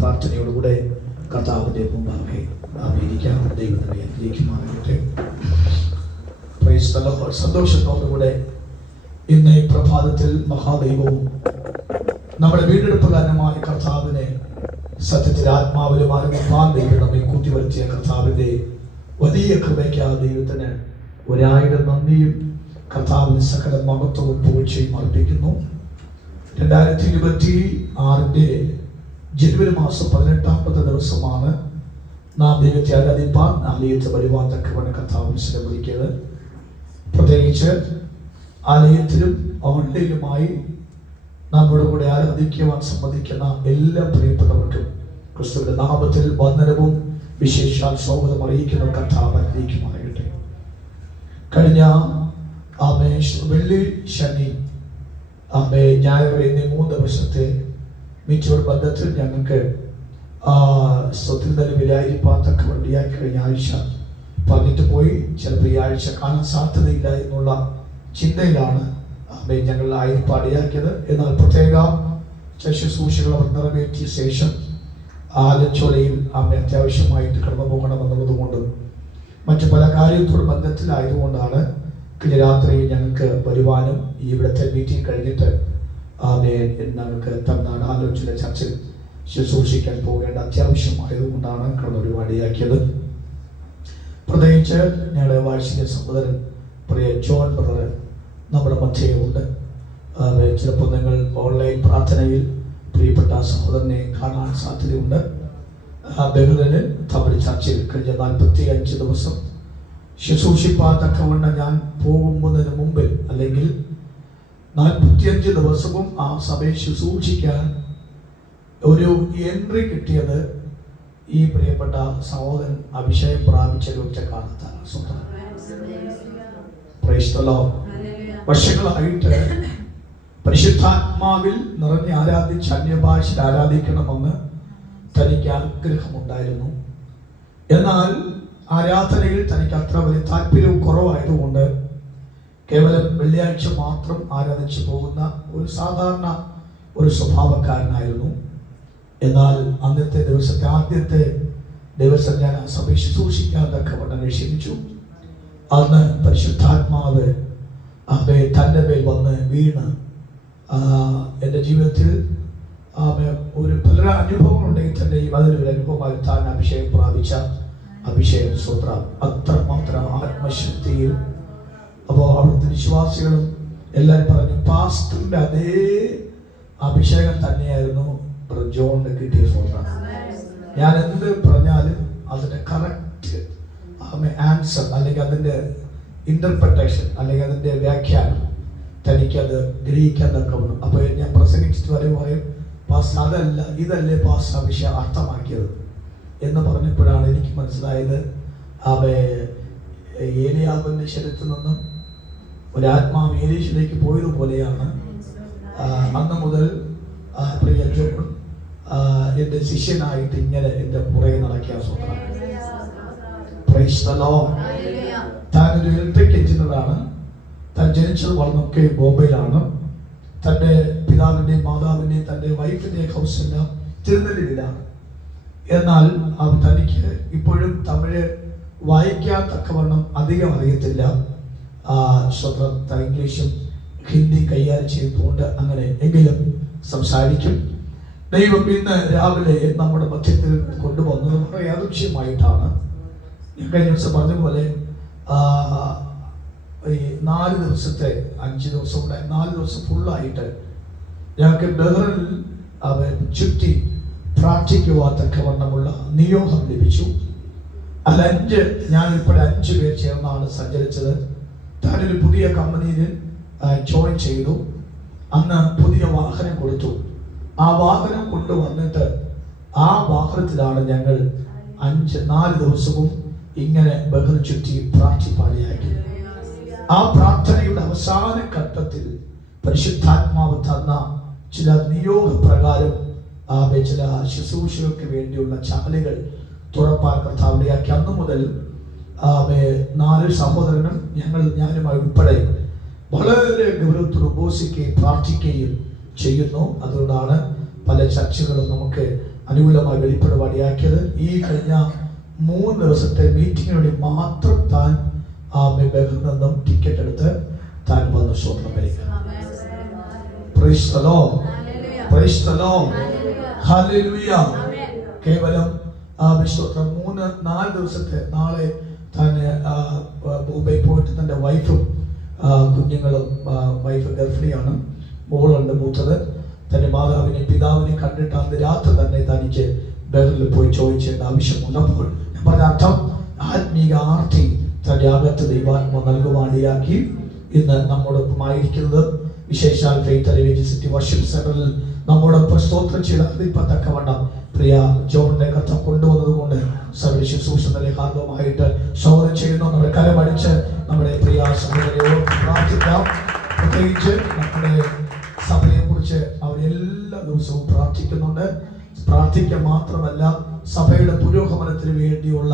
പ്രാർത്ഥനയോടുകൂടെ കർത്താവിൻ്റെ മുമ്പാകെ ആയിരിക്കാം. ദൈവത്തിനെ അനുഗ്രഹിക്കുമാറാകട്ടെ. Praise the Lord. സന്തോഷത്തോടുകൂടെ ഇന്ന് ഈ പ്രഭാതത്തിൽ മഹാദൈവവും നമ്മുടെ വീണ്ടെടുപ്പുകാരനുമായ കർത്താവിനെ സത്യത്തിൽ ആത്മാവിലും ആരംഭിപ്പാൻ ദൈവം നമ്മെ കൂട്ടിവരുത്തിയ കർത്താവിൻ്റെ വലിയ കൃപയ്ക്ക് ദൈവത്തിന് 1000 നന്ദിയും കർത്താവിന് സകല മഹത്വവും പുകഴ്ചയും അർപ്പിക്കുന്നു. 2026 ജനുവരി മാസം 18-ാമത്തെ ദിവസമാണ് നാം ദൈവത്തെ ആരാധിപ്പാൻ ആലയത്തിൽ വരുവാൻ തക്കവണ്ണം കർത്താവിന് ശ്രമിക്കുന്നത്. പ്രത്യേകിച്ച് ആലയത്തിലും ഓൺലൈനിലുമായി നമ്മുടെ കൂടെ ആരാധിക്കുവാൻ സംബന്ധിക്കുന്ന എല്ലാ പ്രിയപ്പെട്ടവർക്കും ക്രിസ്തുവിന്റെ നാമത്തിൽ വന്ദനവും വിശേഷാൽ സ്വാഗതം അറിയിക്കുന്ന കർത്താവ് അനുഗ്രഹിക്കുമാറാകട്ടെ. കഴിഞ്ഞ വെള്ളി, ശനി, ഞായർ എന്നീ 3 ദിവസത്തെ മീറ്റോട് ബന്ധത്തിൽ ഞങ്ങൾക്ക് സ്വത്തിൽ നിലവിലായിരിക്കാൻ തക്ക വേണ്ടിയായി കഴിഞ്ഞ ആഴ്ച പറഞ്ഞിട്ട് പോയി. ചിലപ്പോൾ ഈ ആഴ്ച കാണാൻ സാധ്യതയില്ല എന്നുള്ള ചിന്തയിലാണ് ഞങ്ങൾ ആയിരിപ്പാടിയാക്കിയത്. എന്നാൽ പ്രത്യേക ശുശ്രൂഷകൾ അവർ നിറവേറ്റിയ ശേഷം ആലച്ചോലയിൽ അത്യാവശ്യമായിട്ട് കടന്നു പോകണമെന്നുള്ളതുകൊണ്ടും മറ്റു പല കാര്യത്തോട് ബന്ധത്തിലായതുകൊണ്ടാണ് കഴിഞ്ഞ രാത്രി ഞങ്ങൾക്ക് വരുവാനും ഇവിടുത്തെ മീറ്റിംഗ് കഴിഞ്ഞിട്ട് ഞങ്ങൾക്ക് തന്നാണ് ആലോചന ചർച്ചിൽ ശുശ്രൂഷിക്കാൻ പോകേണ്ട അത്യാവശ്യമായതുകൊണ്ടാണ് കടന്നു പരിപാടിയാക്കിയത്. പ്രത്യേകിച്ച് ഞങ്ങളുടെ വാഴ്ചയുടെ സഹോദരൻ പ്രിയ ജോൺ ബ്രദർ നമ്മുടെ മധ്യയുണ്ട്. ചിലപ്പോൾ നിങ്ങൾ ഓൺലൈൻ പ്രാർത്ഥനയിൽ പ്രിയപ്പെട്ട സഹോദരനെ കാണാൻ സാധ്യതയുണ്ട്. ബഹുദന് തമിഴ് ചർച്ചയിൽ കഴിഞ്ഞ 45 ദിവസം ശുശ്രൂഷിപ്പാൻ തക്കവണ്ണം ഞാൻ പോകുന്നതിന് മുമ്പിൽ അല്ലെങ്കിൽ 45 ദിവസവും ആ സഭയെ ശുശ്രൂഷിക്കാൻ ഒരു എൻട്രി കിട്ടിയത് ഈ പ്രിയപ്പെട്ട സഹോദരൻ അഭിഷേകം പ്രാപിച്ച ഒറ്റ കാലത്താണ്. വർഷങ്ങളായിട്ട് പരിശുദ്ധാത്മാവിൽ നിറഞ്ഞ് ആരാധിച്ച് അന്യഭാഷയിൽ ആരാധിക്കണമെന്ന് തനിക്ക് ആഗ്രഹമുണ്ടായിരുന്നു. എന്നാൽ ആരാധനയിൽ തനിക്ക് അത്ര വലിയ താല്പര്യവും കുറവായതുകൊണ്ട് കേവലം വെള്ളിയാഴ്ച മാത്രം ആരാധിച്ചു പോകുന്ന ഒരു സാധാരണ ഒരു സ്വഭാവക്കാരനായിരുന്നു. എന്നാൽ അന്നത്തെ ദിവസത്തെ ആദ്യത്തെ ദിവസം ഞാൻ ആ സഭയെ ശുശ്രൂഷിക്കാൻ തക്കവണ്ണം ക്ഷണിച്ചു. അന്ന് പരിശുദ്ധാത്മാവ് തൻ്റെ മേൽ വന്ന് വീണ് എൻ്റെ ജീവിതത്തിൽ ഒരു പല അനുഭവങ്ങളുണ്ടെങ്കിൽ തന്നെയും അതിലൊരു അനുഭവമായി താൻ അഭിഷേകം പ്രാപിച്ച അഭിഷേകം സ്വത്രം അത്രമാത്രം ആത്മശക്തിയിൽ. അപ്പോൾ അവിടുത്തെ വിശ്വാസികളും എല്ലാവരും പറഞ്ഞു പാസ്റ്ററിന്റെ അതേ അഭിഷേകം തന്നെയായിരുന്നു ജോണിന് കിട്ടിയ സ്വത്രം. ഞാൻ എന്ത് പറഞ്ഞാലും അതിന്റെ കറക്റ്റ് ആൻസർ അല്ലെങ്കിൽ അതിന്റെ ഇന്റർപ്രിട്ടേഷൻ അല്ലെങ്കിൽ അതിന്റെ വ്യാഖ്യാനം തനിക്കത് ഗ്രഹിക്കാൻ തക്കവണ്ണം. അപ്പോൾ ഞാൻ പ്രസംഗിച്ചിട്ട് പറയും പാസ് അതല്ല ഇതല്ലേ പാസ് അഭിഷേകം അർത്ഥമാക്കിയത് എന്ന് പറഞ്ഞപ്പോഴാണ് എനിക്ക് മനസ്സിലായത് ഏലിയാവിന്റെ ശരീരത്തിൽ നിന്നും ഒരാത്മാവ് ഏലീശിലേക്ക് പോയതുപോലെയാണ് അന്ന് മുതൽ പ്രിയ ജോൺ എൻ്റെ ശിഷ്യനായിട്ട് ഇങ്ങനെ എൻ്റെ പുറകെ നടക്കിയ സ്വന്തം. താനൊരു ഇലക്ട്രിക് എഞ്ചിനീയറാണ്. താൻ ജനിച്ചത് വളർന്നൊക്കെ ബോംബെയിലാണ്. തൻ്റെ പിതാവിൻ്റെയും മാതാവിൻ്റെയും തൻ്റെ വൈഫിൻ്റെയും ഹൗസെല്ലാം തിരുനെല്ലിയിലാണ്. എന്നാൽ തനിക്ക് ഇപ്പോഴും തമിഴ് വായിക്കാൻ തക്കവണ്ണം അധികം അറിയത്തില്ല. ഇംഗ്ലീഷും ഹിന്ദി കൈകാര്യം ചെയ്തുകൊണ്ട് അങ്ങനെ എങ്കിലും സംസാരിക്കും. ദൈവം ഇന്ന് രാവിലെ നമ്മുടെ മധ്യത്തിൽ കൊണ്ടുവന്നത് വളരെ യാദൃശ്യമായിട്ടാണ്. കഴിഞ്ഞ ദിവസം പറഞ്ഞതുപോലെ ഈ 4 ദിവസത്തെ 5 ദിവസം 4 ദിവസം ഫുള്ളായിട്ട് ഞങ്ങൾക്ക് ബഹ്റിനിൽ ചുറ്റി പ്രാർത്ഥിക്കുവാൻ തക്കവണ്ണമുള്ള നിയോഗം ലഭിച്ചു. അല്ല ഞാനിപ്പോൾ 5 പേർ ചേർന്നാണ് സഞ്ചരിച്ചത്. താനൊരു പുതിയ കമ്പനിയിൽ ജോയിൻ ചെയ്തു. അന്ന് പുതിയ വാഹനം കൊടുത്തു. ആ വാഹനം കൊണ്ടുവന്നിട്ട് ആ വാഹനത്തിലാണ് ഞങ്ങൾ 4 ദിവസവും ഇങ്ങനെ ബഹ്റിൻ ചുറ്റി പ്രാർത്ഥിപ്പാടിയാക്കി. ആ പ്രാർത്ഥനയുടെ അവസാന ഘട്ടത്തിൽ പരിശുദ്ധാത്മാവ് തന്ന ചില നിയോഗപ്രകാരം ചില ശുശ്രൂഷകൾക്ക് വേണ്ടിയുള്ള ചാലുകൾ തുറപ്പാൻ കർത്താവിടയാക്കി. അന്നു മുതൽ 4 സഹോദരനും ഞാനുമായി ഉൾപ്പെടെ വളരെ ഗൗരവത്തോടെ ഉപവസിക്കുകയും പ്രാർത്ഥിക്കുകയും ചെയ്യുന്നു. അതുകൊണ്ടാണ് പല ചർച്ചകളും നമുക്ക് അനുകൂലമായി വെളിപ്പെടുവാടിയാക്കിയത്. ഈ കഴിഞ്ഞ 3 ദിവസത്തെ മീറ്റിങ്ങിന് വേണ്ടി മാത്രം താൻ ബഹറിൽ നിന്നും ടിക്കറ്റ് എടുത്ത് താൻ വന്നു. സ്വന്തം വരിക. Praise the Lord, praise the Lord, hallelujah. കേവലം സ്തോത്രം 3-4 ദിവസത്തെ നാളെ താൻ ബോംബെ പോയിട്ട് തൻ്റെ വൈഫും കുഞ്ഞുങ്ങളും, വൈഫ് ഗർഭിണിയാണ്, മോളുണ്ട് മൂത്തത്. തൻ്റെ മാതാവിനെ പിതാവിനെ കണ്ടിട്ട് അന്ന് രാത്രി തന്നെ തനിക്ക് ബഹറിൽ പോയി ചോദിച്ചേണ്ട ആവശ്യമുള്ളപ്പോൾ ഞാൻ പറഞ്ഞ അർത്ഥം ആത്മീക ആർത്തി തൻ്റെ അകത്ത് ദൈവാത്മ നൽകുവാനിടയാക്കി ഇന്ന് നമ്മോടൊപ്പമായിരിക്കുന്നത്. വിശേഷാൽ ഫെയ്ത്ത് എവേഞ്ചലിസ്റ്റ് വർഷിപ്പ് സെന്ററിൽ നമ്മോടൊപ്പം സ്തോത്രം ചെയ്ത് അറിയിപ്പത്തക്കവണ്ണം പ്രിയ ജോണിനെ കഥ കൊണ്ടുവന്നത് കൊണ്ട് ശുശ്രൂഷ ഹാർദവമായിട്ട് സ്വാഗതം ചെയ്യുന്നു. നമ്മുടെ കരമടിച്ച് നമ്മുടെ പ്രിയ സഹോദരനെ പ്രാർത്ഥിക്കാം. പ്രത്യേകിച്ച് നമ്മുടെ സഭയെ കുറിച്ച് അവരെല്ലാ ദിവസവും പ്രാർത്ഥിക്കുന്നുണ്ട്. പ്രാർത്ഥിക്കുക മാത്രമല്ല, സഭയുടെ പുരോഗമനത്തിന് വേണ്ടിയുള്ള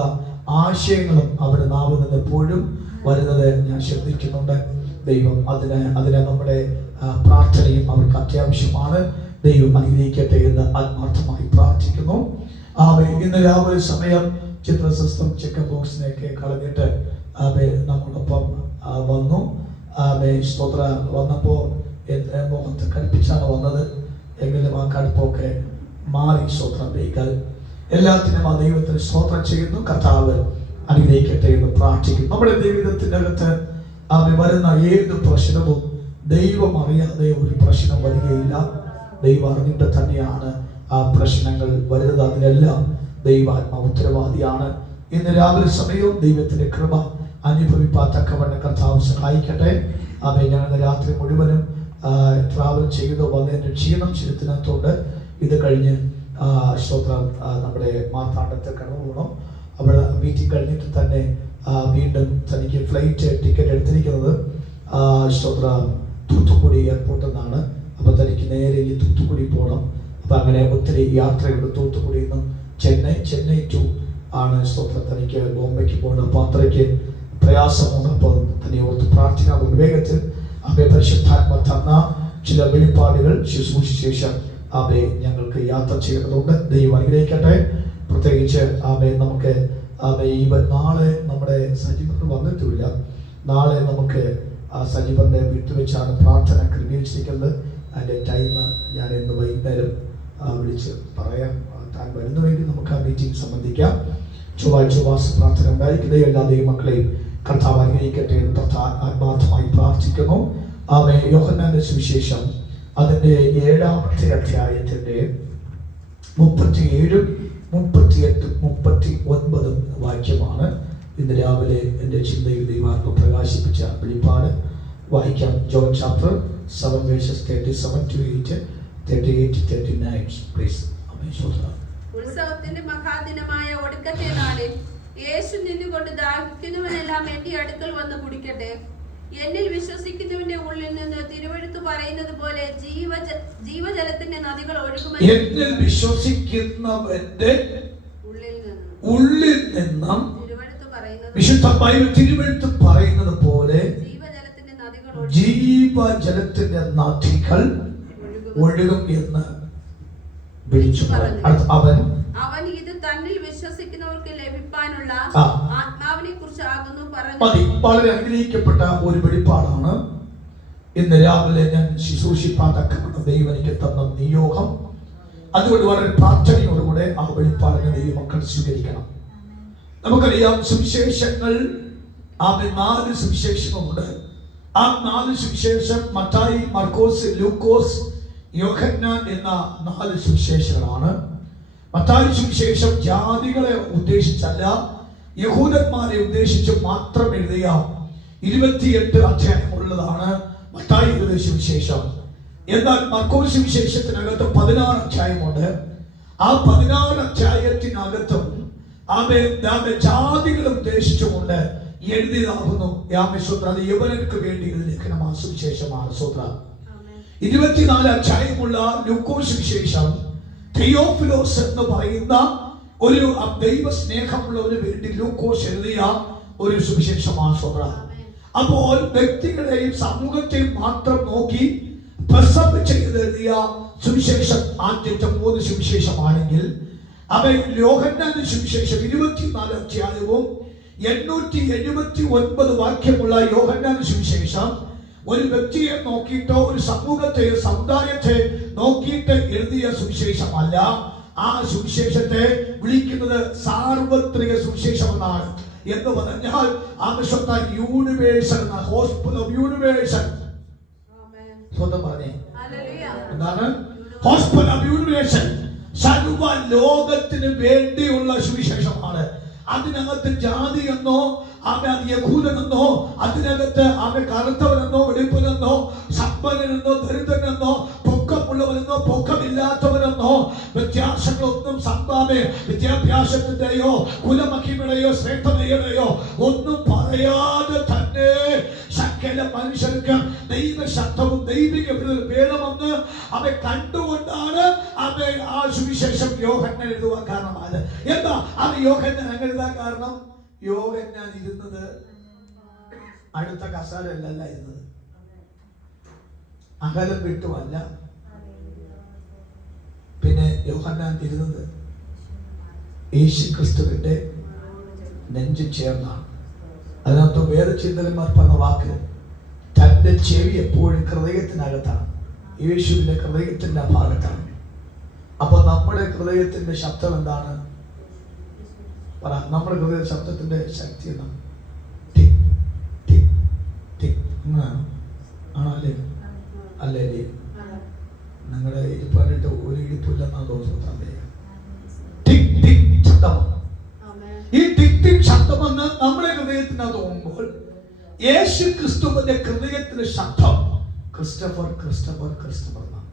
ആശയങ്ങളും അവരുടെ നാവിൽ നിന്ന് എപ്പോഴും വരുന്നത് ഞാൻ ശ്രദ്ധിക്കുന്നുണ്ട്. ദൈവം അതിന് നമ്മുടെ പ്രാർത്ഥനയും അവർക്ക് അത്യാവശ്യമാണ്. ദൈവം അനുഗ്രഹിക്കട്ടെ എന്ന് ആത്മാർത്ഥമായി പ്രാർത്ഥിക്കുന്നു. ഇന്ന് രാവിലെ സമയം ചിത്രസിസ്റ്റം ചിക്കൻ ബോക്സിനെയൊക്കെ കളഞ്ഞിട്ട് നമ്മളൊപ്പം വന്നു. സ്തോത്ര വന്നപ്പോൾ മുഖത്ത് കടുപ്പിച്ചാണ് വന്നത്. എങ്കിലും ആ കടുപ്പൊക്കെ മാറി. സ്തോത്രം ദൈവം എല്ലാത്തിനും ആ ദൈവത്തിന് സ്തോത്രം ചെയ്യുന്നു. കർത്താവ് അനുഗ്രഹിക്കട്ടെ എന്ന് പ്രാർത്ഥിക്കുന്നു. നമ്മുടെ ജീവിതത്തിൻ്റെ അകത്ത് വരുന്ന ഏത് പ്രശ്നവും ദൈവം അറിയാതെ ഒരു പ്രശ്നം വരികയില്ല. ദൈവം അറിഞ്ഞിട്ട് തന്നെയാണ് ആ പ്രശ്നങ്ങൾ വരുന്നത്. അതിനെല്ലാം ദൈവാത്മ ഉത്തരവാദിയാണ്. ഇന്ന് രാവിലെ സമയവും ദൈവത്തിന്റെ കൃപ അനുഭവിപ്പാത്തക്കവണ്ണം കർത്താവ് സഹായിക്കട്ടെ. ഞങ്ങൾ രാത്രി മുഴുവനും ട്രാവൽ ചെയ്ത് വന്നതിൻ്റെ ക്ഷീണം ശരീരത്തിനകത്തോണ്ട് ഇത് കഴിഞ്ഞ് സ്തോത്രം നമ്മുടെ മാർത്താണ്ഡത്തെ കടന്നു പോകണം. അവിടെ മീറ്റിംഗ് കഴിഞ്ഞിട്ട് തന്നെ വീണ്ടും തനിക്ക് ഫ്ലൈറ്റ് ടിക്കറ്റ് എടുത്തിരിക്കുന്നത് സ്തോത്രം തൂത്തുക്കുടി എയർപോർട്ടിൽ നിന്നാണ്. അപ്പോൾ തനിക്ക് നേരെ ഈ തൂത്തുക്കുടി പോകണം. അപ്പം അങ്ങനെ ഒത്തിരി യാത്രയുണ്ട്. തൂത്തുക്കുടിയിൽ നിന്നും ചെന്നൈ ടു ആണ് സ്തോത്രം തനിക്ക് ബോംബെക്ക് പോകണം. അപ്പോൾ അത്രയ്ക്ക് പ്രയാസമുണ്ട്. അപ്പോൾ തന്നെ ഓർത്ത് പ്രാർത്ഥിക്കാൻ വേഗത്തിൽ പരിശുദ്ധാത്മ തന്ന ചില വെളിപ്പാടുകൾ ശുശ്രൂഷ ശേഷം ഞങ്ങൾക്ക് യാത്ര ചെയ്യേണ്ടതുണ്ട്. ദൈവം അനുഗ്രഹിക്കട്ടെ. പ്രത്യേകിച്ച് നമുക്ക് നാളെ നമ്മുടെ സജീവൻ വന്നിട്ടില്ല. നാളെ നമുക്ക് സജീവന്റെ വീട്ടിൽ വെച്ചാണ് പ്രാർത്ഥന ക്രമീകരിച്ചിരിക്കുന്നത്. അതിൻ്റെ ടൈം ഞാൻ ഇന്ന് വൈകുന്നേരം വിളിച്ച് പറയാം. താൻ വരുന്നുവെങ്കിൽ നമുക്ക് ആ മീറ്റിംഗ് സംബന്ധിക്കാം. ചൊവ്വാഴ്ച ഉപവാസ പ്രാർത്ഥന ഉണ്ടായിരിക്കുന്നത്. എല്ലാ ദൈവമക്കളെയും കർത്താവ് അനുഗ്രഹിക്കട്ടെ എന്ന് ആത്മാർത്ഥമായി പ്രാർത്ഥിക്കുന്നു. യോഹന്നാന്റെ സുവിശേഷം അതിൻ്റെ 7-ാമത്തെ അധ്യായത്തിൻ്റെ 37, 38, 39 വാക്യമാണ് ഇന്ന് രാവിലെ എൻ്റെ ചിന്തയിൽ ദൈവാത്മ പ്രകാശിപ്പിച്ച വെളിപ്പാട്. വായിക്കാം. John chapter 7 verses 37 to 38, 39 please. ഉത്സവത്തിന്റെ മഹാദിനമായ ഒടുക്കത്തെ നാളിൽ യേശു നിന്നുകൊണ്ട് ദാഹിക്കുന്നവനെല്ലാം എന്റെ അടുക്കൽ വന്ന് കുടിക്കട്ടെ. എന്നിൽ വിശ്വസിക്കുന്നവന്റെ ഉള്ളിൽ നിന്ന് തിരുവെഴുത്ത് പറയുന്നത് പോലെ ജീവജലത്തിന്റെ നദികൾ ഒഴുകുമെന്ന്. എന്നിൽ വിശ്വസിക്കുന്നവന്റെ ഉള്ളിൽ നിന്നും വിശുദ്ധ ബൈബിൾ തിരുവെഴുത്ത് പറയുന്നത് പോലെ ജീവജലത്തിന്റെ നദികൾ ഒഴുകും എന്ന് വിളിച്ചു. അവൻ ഇത് തന്നിൽ വിശ്വസിക്കുന്നവർക്ക് ലഭിക്കാനുള്ള ആത്മാവിനെ കുറിച്ച് ആകുന്നു പറഞ്ഞു. വളരെ അനുഗ്രഹിക്കപ്പെട്ട ഒരു വെളിപ്പാടാണ് ഇന്ന് രാവിലെ ഞാൻ ശുശ്രൂഷിപ്പാൻ തക്കവണ്ണം ദൈവം എനിക്ക് തന്ന നിയോഗം. അതുകൊണ്ട് വളരെ പ്രാർത്ഥനയോടുകൂടെ ആ വെളിപ്പാടിനെ ദൈവമക്കൾ സ്വീകരിക്കണം. നമുക്കറിയാം സുവിശേഷങ്ങൾ 4 സുവിശേഷങ്ങളുണ്ട്. ആ 4 സുവിശേഷം മത്തായി, മർക്കോസ്, ലൂക്കോസ്, യോഹന്നാൻ എന്ന 4 സുവിശേഷങ്ങളാണ്. മത്തായി സുവിശേഷം ജാതികളെ ഉദ്ദേശിച്ചല്ല, യഹൂദന്മാരെ ഉദ്ദേശിച്ച് മാത്രം എഴുതിയ 28 അധ്യായമുള്ളതാണ് മത്തായി സുവിശേഷം. എന്നാൽ മർക്കോസ് സുവിശേഷത്തിനകത്ത് 16 അധ്യായമുണ്ട്. ആ 16 അധ്യായത്തിനകത്തും ജാതികളെ ഉദ്ദേശിച്ചുകൊണ്ട് എഴുതിയതാകുന്നു. അത് യവനർക്ക് വേണ്ടി ലേഖനമായ സുവിശേഷമാണ്. 24 അധ്യായമുള്ള ലൂക്കോസ് സുവിശേഷം തിയോഫിലോസ് എന്ന് പറയുന്ന ഒരു ദൈവ സ്നേഹമുള്ളവന് വേണ്ടി ലൂക്കോസ് എഴുതിയ ഒരു സുവിശേഷമാണ്. അപ്പോൾ വ്യക്തികളെയും സമൂഹത്തെയും മാത്രം നോക്കി പ്രസംഗം ചെയ്തെഴുതിയ സുവിശേഷം ആദ്യത്തെ 3 സുവിശേഷമാണെങ്കിൽ അവൻ യോഹന്നാന്റെ സുവിശേഷം 24 അധ്യായവും 879 വാക്യമുള്ള യോഹന്നാന്റെ സുവിശേഷം ഒരു വ്യക്തിയെ നോക്കിയിട്ടോ ഒരു സമൂഹത്തെ സമുദായത്തെ നോക്കിയിട്ട് എഴുതിയ സുവിശേഷമല്ല. ആ സുവിശേഷത്തെ വിളിക്കുന്നത് സാർവത്രിക സുവിശേഷം എന്നാണ്. എന്ന് പറഞ്ഞാൽ ആവശ്യത്ത യൂണിവേഴ്സൽ, ഹോസ്പിറ്റൽ ഓഫ് യൂണിവേഴ്സൽ. സ്വന്തം പറഞ്ഞേ എന്താണ്? Hospital of universal. സർവ ലോകത്തിന് വേണ്ടിയുള്ള സുവിശേഷമാണ്. അതിനകത്ത് ജാതി എന്നോ അവൻ യഹൂദനെന്നോ അതിനകത്ത് അവൻ കറുത്തവനെന്നോ വെളുപ്പനെന്നോ സമ്പന്നനെന്നോ ദരിദ്രനെന്നോ പൊക്കമുള്ളവനെന്നോ പൊക്കമില്ലാത്തവനെന്നോ വ്യത്യാസങ്ങളൊന്നും സമ്പാദേ വിദ്യാഭ്യാസത്തിന്റെയോ കുലമഹിമയുടെയോ ശ്രേഷ്ഠതയുടെയോ ഒന്നും പറയാതെ തന്നെ സകല മനുഷ്യർക്ക് ദൈവശബ്ദവും ദൈവിക വേണമെന്ന് അവൻ കണ്ടുകൊണ്ടാണ് അവൻ ആ സുവിശേഷം യോഹന്നാൻ എഴുതുവാൻ കാരണമായത്. എന്താ അത് യോഹന്നാൻ അങ്ങനെ എഴുതാൻ കാരണം? യോഹന്നാൻ ഇരുന്നത് അടുത്ത കസാരയല്ല ഇരുന്നത്, അകലം വിട്ടുമല്ല. പിന്നെ യോഹന്നാൻ ഇരുന്നത് യേശു ക്രിസ്തുവിന്റെ നെഞ്ചു ചേർന്നാണ്. അതിനകത്ത് വേറെ ചിന്തകന്മാർ പറഞ്ഞ വാക്ക് തന്റെ ചെവി എപ്പോഴും ഹൃദയത്തിനകത്താണ്, യേശുവിന്റെ ഹൃദയത്തിന്റെ ഭാഗത്താണ്. അപ്പൊ നമ്മുടെ ഹൃദയത്തിന്റെ ശബ്ദം എന്താണ്? പറ. നമ്മുടെ ഹൃദയ ശബ്ദത്തിന്റെ ശക്തി എന്താണ്? ടിക് ടിക് ടിക്. അങ്ങനെയാണോ? ആണോ? അല്ലേ? അല്ലേ? നിങ്ങളുടെ ഇരിപ്പാനായിട്ട് ഒരു ഇരിപ്പില്ലെന്നാണ് തോന്നുന്നത്. ടിക് ടിക് ശബ്ദമാണ്. ഈ ടിക് ടിക് ശബ്ദമെന്ന് നമ്മുടെ ഹൃദയത്തിനകത്ത് തോന്നുമ്പോൾ യേശു ക്രിസ്തുവിന്റെ ഹൃദയത്തിന്റെ ശബ്ദം ക്രിസ്റ്റഫർ ക്രിസ്റ്റഫർ ക്രിസ്റ്റഫർ എന്നാണ്.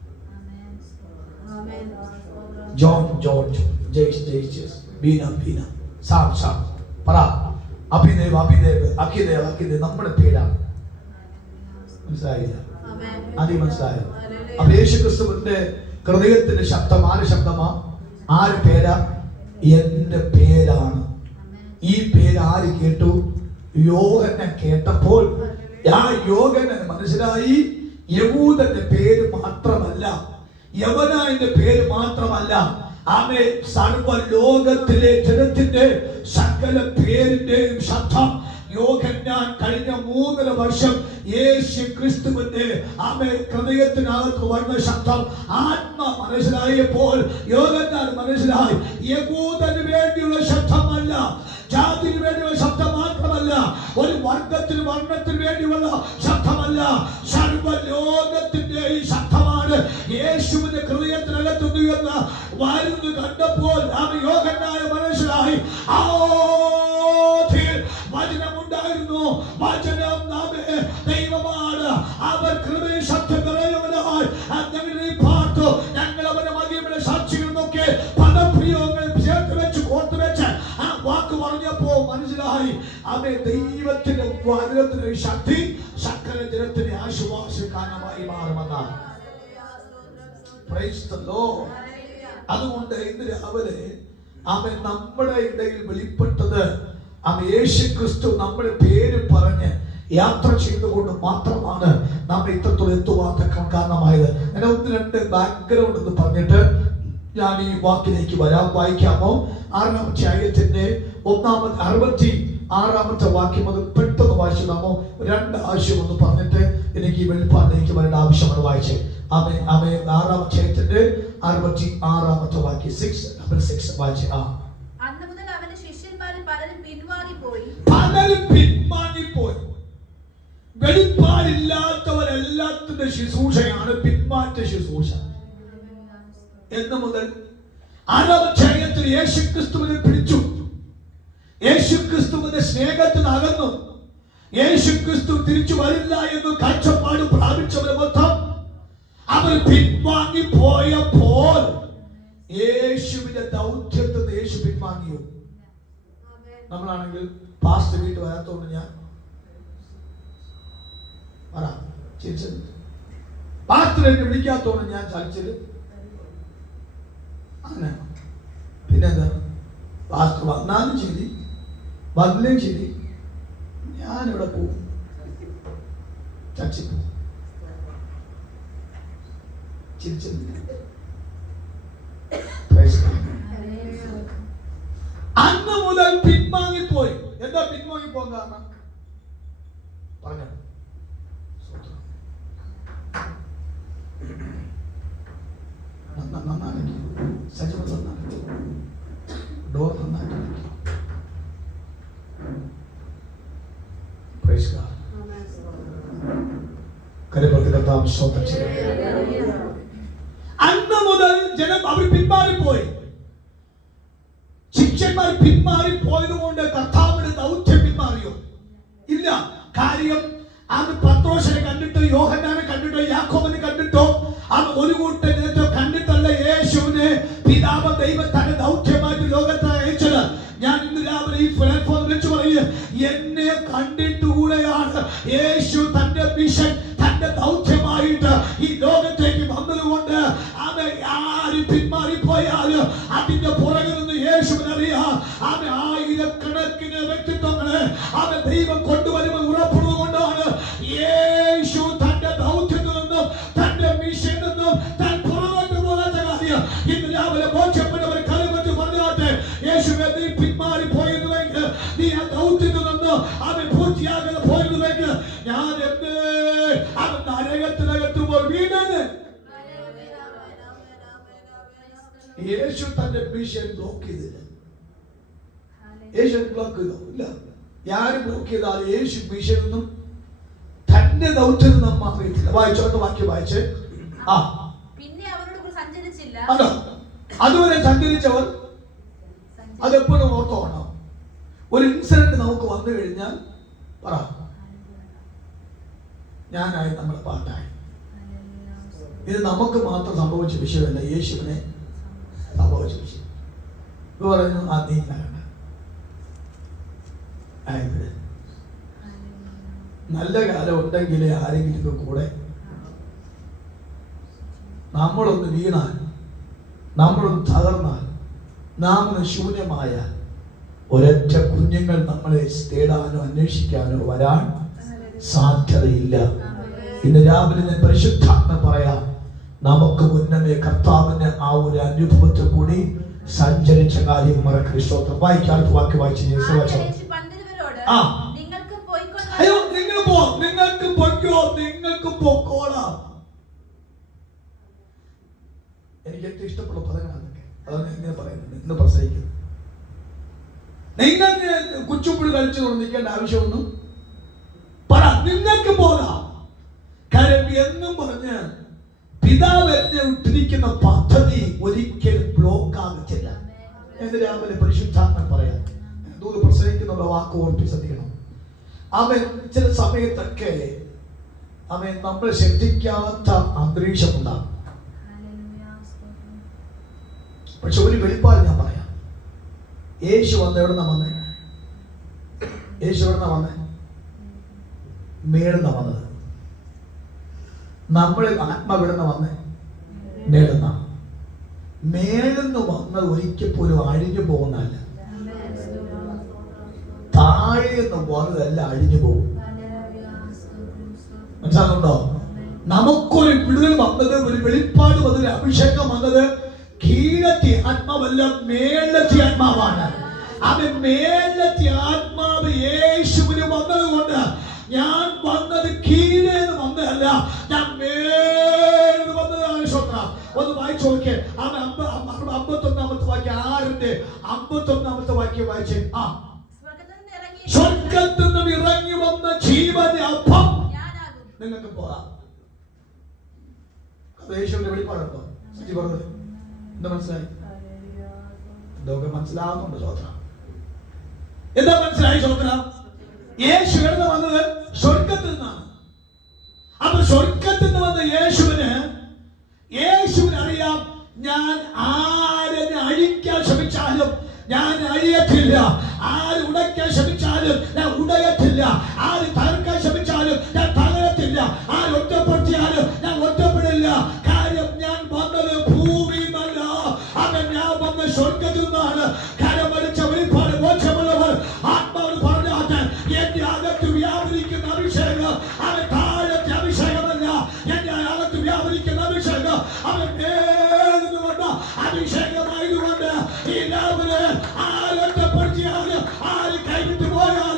John George, Jaise Jaise, Beena Beena, Sam Sam, പറ. അഭിദേവ് അഭിദേവ്, അഖിദേവ് അഖിദേവ് നമ്മുടെ പേരാണ്. മനസ്സിലായില്ല? ആദ്യം മനസ്സിലായോ? അപ്പൊ യേശു ക്രിസ്തുവിന്റെ ഹൃദയത്തിന്റെ ശബ്ദം ആര് ശബ്ദമാ? ആര് പേരാ? എന്റെ പേരാണ്. ഈ പേര് ആര് കേട്ടു? യോഹന്നാൻ കേട്ടപ്പോൾ ആ യോഹന്നാന് മനസ്സിലായി യഹൂദന്റെ പേര് മാത്രമല്ല, യവനാന്റെ പേര് മാത്രമല്ല, ആമേ സർവ ലോകത്തിലെ ജനത്തിന്റെ സകല പേരിന്റെയും ശബ്ദം യോഹന്നാൻ കഴിഞ്ഞ 3.5 വർഷം യേശു ക്രിസ്തുവിന്റെ ആമേ ഹൃദയത്തിനകത്ത് വന്ന ശബ്ദം ആത്മ മനസ്സിലായപ്പോൾ യോഹന്നാൻ മനസ്സിലായി യഹൂദന് വേണ്ടിയുള്ള ശബ്ദമല്ല, ജാതിക്ക് വേണ്ടിയുള്ള ശബ്ദം മാത്രമല്ല, ഒരു വർഗത്തിന് വർണ്ണത്തിന് വേണ്ടിയുള്ള ശബ്ദമല്ല, സർവ ലോകത്തിന്റെ ഈ ശബ്ദമാണ് യേശുവിന്റെ ഹൃദയത്തിനകത്തുന്നു എന്ന് വരുന്നത് കണ്ടപ്പോൾ യോഹന്നാൻ മനസ്സിലായി വചനമുണ്ടായിരുന്നു, വചനം ദൈവമാണ്, അവർ കൃപയും ശബ്ദം നിറയുന്നവനായി ഞങ്ങളെ പാർത്തു. ഞങ്ങൾ അവരുടെ മഹിമയുടെ സാക്ഷികൾ നോക്കി പദപ്രയോഗങ്ങൾ ചേർത്ത് വെച്ച് കോർത്ത് വെച്ച് ആ വാക്ക് പറഞ്ഞപ്പോ മനസ്സിലായി അവൻ ദൈവത്തിന്റെ വചനത്തിന്റെ ശക്തി സകല ജനത്തിന്റെ ആശ്വാസകാരണമായി മാറുമെന്നാണ്. അതുകൊണ്ട് ഇന്ന് രാവിലെ അവൻ നമ്മുടെ ഇടയിൽ വെളിപ്പെട്ടത് അവൻ യേശു ക്രിസ്തു നമ്മുടെ പേര് പറഞ്ഞ് യാത്ര ചെയ്തുകൊണ്ട് മാത്രമാണ് നാം ഇത്രത്തോളം എത്തുവാൻ കാരണമായത്. ഞാൻ 1-2 ബാക്ക്ഗ്രൗണ്ട് എന്ന് പറഞ്ഞിട്ട് ഞാൻ ഈ വാക്കിലേക്ക് വരാം. വായിക്കാമോ? 6-ാം അധ്യായത്തിന്റെ 66 വാക്യം അത് പെട്ടെന്ന് വായിച്ചിടാമോ? 2 ആവശ്യം എന്ന് പറഞ്ഞിട്ട് എനിക്ക് ഈ വെളിപ്പാടിലേക്ക് വരേണ്ട ആവശ്യമാണ്. വായിച്ചേ. 6-ാം അധ്യായത്തിന്റെ 66 വാക്യം 6:6 വായിച്ചേ. പലരും പിന്മാറിപ്പോയി. വെളിപ്പാടില്ലാത്തവരെല്ലാത്തിന്റെ ശുശ്രൂഷയാണ് പിന്മാറ്റ ശുശ്രൂഷ. എന്ന് മുതൽ 6-ാം അധ്യായത്തിൽ യേശു ക്രിസ്തുവിനെ പിടിച്ചു, യേശു ക്രിസ്തുവിന്റെ സ്നേഹത്തിന് അകന്നു, യേശു ക്രിസ്തു തിരിച്ചു വരില്ല എന്ന് കാഴ്ചപ്പാട് പ്രാപിച്ചവരെ മൊത്തം അവർ പിൻവാങ്ങിപ്പോയപ്പോൾ യേശുവിന്റെ ദൗത്യത്തിൽ നിന്ന് യേശു പിൻവാങ്ങിയോ? നമ്മളാണെങ്കിൽ പാസ്റ്റ് വീട്ടിൽ വരാത്തോണ്ട് ഞാൻ പാസ്റ്റർ എന്നെ വിളിക്കാത്തോണ്ട് ഞാൻ ചലിച്ചത് അങ്ങനെ. പിന്നെന്താ? പാസ്റ്റർ വന്നാലും ശരി വന്നില്ലേലും ശരി ഞാനിവിടെ പോവും, ചർച്ചിൽ പോവും. ചിരിച്ചില്ല. എന്താ പിൻവാങ്ങി പോകാൻ കാരണം? പറഞ്ഞോ. നന്നാക്കി സജീവ നന്നാക്കി ഡോർ നന്നാക്കി അന്ന് മുതൽ ജനം അവർ പിന്മാറിപ്പോയി. ശിഷ്യന്മാർ പിന്മാറിപ്പോയത് കൊണ്ട് കർത്താവിന്റെ ദൗത്യം പിന്മാറിയോ? ഇല്ല. കാര്യം അവൻ പത്രോസിനെ കണ്ടിട്ടോ യോഹന്നാനെ കണ്ടിട്ടോ യാക്കോബിനെ കണ്ടിട്ടോ അവൻ ഒരു കൂട്ടം ജനത്തെ കണ്ടിട്ടല്ല യേശുവിനെ പിതാവ് ദൈവം തന്റെ ദൗത്യമായിട്ട് ലോകത്തെ അയച്ചത്. ഞാൻ ഇന്ന് രാവിലെ ഈ പ്ലാറ്റ്ഫോമിൽ വെച്ച് പറയുക, എന്നെ കണ്ടിട്ടുകൂടെയാണ് യേശു തന്റെ മിഷൻ തന്റെ ദൗത്യമായിട്ട് ഈ ലോകത്തേക്ക് വന്നതുകൊണ്ട് അവൻ ആര് പിന്മാറിപ്പോയാലും അതിന്റെ പുറകിൽ നിന്ന് യേശുവിനറിയാം. അവൻ ആയിരക്കണക്കിന് വ്യക്തിത്വങ്ങളെ അവൻ ദൈവം കൊണ്ടുവരുമെന്ന് ഉറപ്പുള്ളത് കൊണ്ടാണ് യേശു തന്റെ ദൗത്യത്തിൽ നിന്നും തന്റെ മിഷനിൽ നിന്നും താൻ പുറകോട്ട് പോകാത്ത കാര്യം ഇന്ന് രാവിലെ ബോധ്യപ്പെട്ടവർ കലപറ്റി പറഞ്ഞാട്ടെ. യേശുവെ നീ പിന്മാറിപ്പോയിരുന്നുവെങ്കിൽ, നീ ആ ദൗത്യത്തിൽ നിന്ന് അവൻ പൂർത്തിയാകാതെ പോയിരുന്നുവെങ്കിൽ ഞാൻ എന്നെ അവൻ നരകത്തിനകത്തുമ്പോൾ വീണേന്. യേശു തന്റെ മിഷൻ ബ്ലോക്ക് ചെയ്തില്ല. യേശു ബ്ലോക്ക് ചെയ്തോ? ഇല്ല. ആരും ബ്ലോക്ക് ചെയ്താൽ യേശു മിഷനിൽ നിന്നും തന്റെ ദൗത്യത്തിൽ നിന്നും മാറിയിട്ടില്ല. വായിച്ചോട്ട് വാക്യം വായിച്ച്. പിന്നെ അവരോട് സഞ്ചരിച്ചില്ല. അതോ അതുവരെ സഞ്ചരിച്ചവർ അതെപ്പോഴും ഓർത്തോണം. ഒരു ഇൻസിഡന്റ് നമുക്ക് വന്നു കഴിഞ്ഞാൽ പറ, ഞാനായി നമ്മളെ പാട്ടായി. ഇത് നമുക്ക് മാത്രം സംഭവിച്ച വിഷയമല്ല, യേശുവിനെ സംഭവിച്ച വിഷയം. ഇത് പറയുന്നു നീ നല്ല കാലം ഉണ്ടെങ്കിൽ ആരെങ്കിലും കൂടെ നമ്മളൊന്ന് വീണാൽ, നമ്മളൊന്ന് തകർന്നാൽ, നാം ഒന്ന് ശൂന്യമായ ഒരൊറ്റ കുഞ്ഞുങ്ങൾ നമ്മളെ തേടാനോ അന്വേഷിക്കാനോ വരാൻ സാധ്യതയില്ല. ഇന്ന് രാവിലെ ഞാൻ പരിശുദ്ധാത്മ പറയാം, നമുക്ക് മുന്നമേ കർത്താവിന്റെ ആ ഒരു അനുഭവത്തിൽ കൂടി സഞ്ചരിച്ച കാര്യം മറക്കരുത്. സ്തോത്രം. വായിക്കാത്ത വാക്യം വായിച്ചു. അയ്യോ, നിങ്ങൾ പോ, നിങ്ങൾക്ക് പൊയ്ക്കോ, നിങ്ങൾക്ക് പൊക്കോളാം. എനിക്ക് ഏറ്റവും ഇഷ്ടപ്പെട്ട പദങ്ങളാണ് അതൊക്കെ. അതാണ് ഇങ്ങനെ പറയുന്നത്. ഇന്ന് പ്രസംഗിക്കുന്നത് നിങ്ങൾക്ക് കുച്ചുപ്പിടി കളിച്ചു നിൽക്കേണ്ട ആവശ്യമൊന്നും പറ, നിങ്ങൾക്ക് പോകാം. കാര്യം എന്നും പറഞ്ഞ് പിതാവ് എന്നെ ഇട്ടിരിക്കുന്ന പദ്ധതി ഒരിക്കലും ബ്ലോക്ക് ആകത്തില്ല എന്ന് രാവിലെ പരിശുദ്ധാത്മൻ പറയാം. ദൂരെ പ്രസംഗിക്കുന്ന വാക്ക് ഓർപ്പിച്ച് ശ്രദ്ധിക്കണം. അവൻ ചില സമയത്തൊക്കെ അവൻ നമ്മൾ ശ്രദ്ധിക്കാത്ത അന്തരീക്ഷമുണ്ടാകും. പക്ഷെ ഒരു വെളിപ്പാട് ഞാൻ പറയാം. യേശു വന്ന് എവിടുന്നാ വന്നേ? യേശു എവിടുന്നാ വന്നേ? മേടുന്ന വന്നത്. നമ്മൾ ആത്മാവിടുന്ന വന്നേ? മേടുന്ന. മേടുന്ന് വന്നത് ഒരിക്കൽ പോലും അഴിഞ്ഞു പോകുന്നതല്ല. താഴെ നിന്ന് വന്നതല്ല അഴിഞ്ഞു പോകും. മനസ്സിലാകുന്നുണ്ടോ? നമുക്കൊരു വിടുതൽ വന്നത്, ഒരു വെളിപ്പാട് വന്നത്, അഭിഷേകം വന്നത് കീഴത്തെ ആത്മാവല്ല, മേലത്തെ ആത്മാവാണ്. അത് മേലത്തെ ആത്മാവ് യേശുവിന് വന്നത് കൊണ്ട് ഞാൻ വന്നത് കീഴേ വന്നതല്ല, ഞാൻ മേല് വന്നതാണ്. സ്വന്തം ഒന്ന് വായിച്ചു നോക്കിയേ. 51-ാമത്തെ വാക്യം, 51-ാമത്തെ വാക്യം വായിച്ചേ. സ്വർഗ്ഗത്തിൽ നിന്നും ഇറങ്ങി വന്ന ജീവന്റെ അപ്പം നിങ്ങൾക്ക് പോകാം. യേശുവിന്റെ വെളിപ്പാടുണ്ടോ? പറഞ്ഞത് എന്താ മനസ്സിലായി? ഇതൊക്കെ മനസ്സിലാവുന്നുണ്ട്. സ്വത്രം എന്താ മനസ്സിലായി? സ്വത്രം യേശു എവിടെ വന്നത്? സ്വർഗത്തിൽ നിന്നാണ്. അപ്പൊ സ്വർഗത്തിൽ നിന്ന് വന്ന യേശുവിന് അറിയാം, ഞാൻ ആരെന്നെ അഴിക്കാൻ ശ്രമിച്ചാലും ഞാൻ അഴിയത്തില്ല, ആര് ഉടയ്ക്കാൻ ശ്രമിച്ചാലും ഞാൻ ഉടയത്തില്ല, ആര് തകർക്കാൻ ശ്രമിച്ചാലും ഞാൻ തകരത്തില്ല, ആര് ഒറ്റപ്പെടുത്തിയാലും ഞാൻ ഒറ്റപ്പെടില്ല. കാര്യം ഞാൻ വന്നത് ഭൂമിയിൽ നിന്നല്ല, അവൻ ഞാൻ വന്ന സ്വർഗത്തിൽ നിന്നാണ്. കരം വലിച്ച വെളിപ്പാട് ബോധ്യമുള്ളവർ ആത്മാവ് പറഞ്ഞാട്ടെ, എന്റെ അകത്ത് വ്യാപരിക്കുന്ന അഭിഷേകം അവൻ താഴത്തെ അഭിഷേകമല്ല, എന്റെ അകത്ത് വ്യാപരിക്കുന്ന അഭിഷേകം അവൻ മേലുന്നു വന്ന അഭിഷേകമായതുകൊണ്ട് ഈ രാവിലെ ആരൊറ്റപ്പെടുത്തിയാലും ആര് കൈവിട്ടു പോയാൽ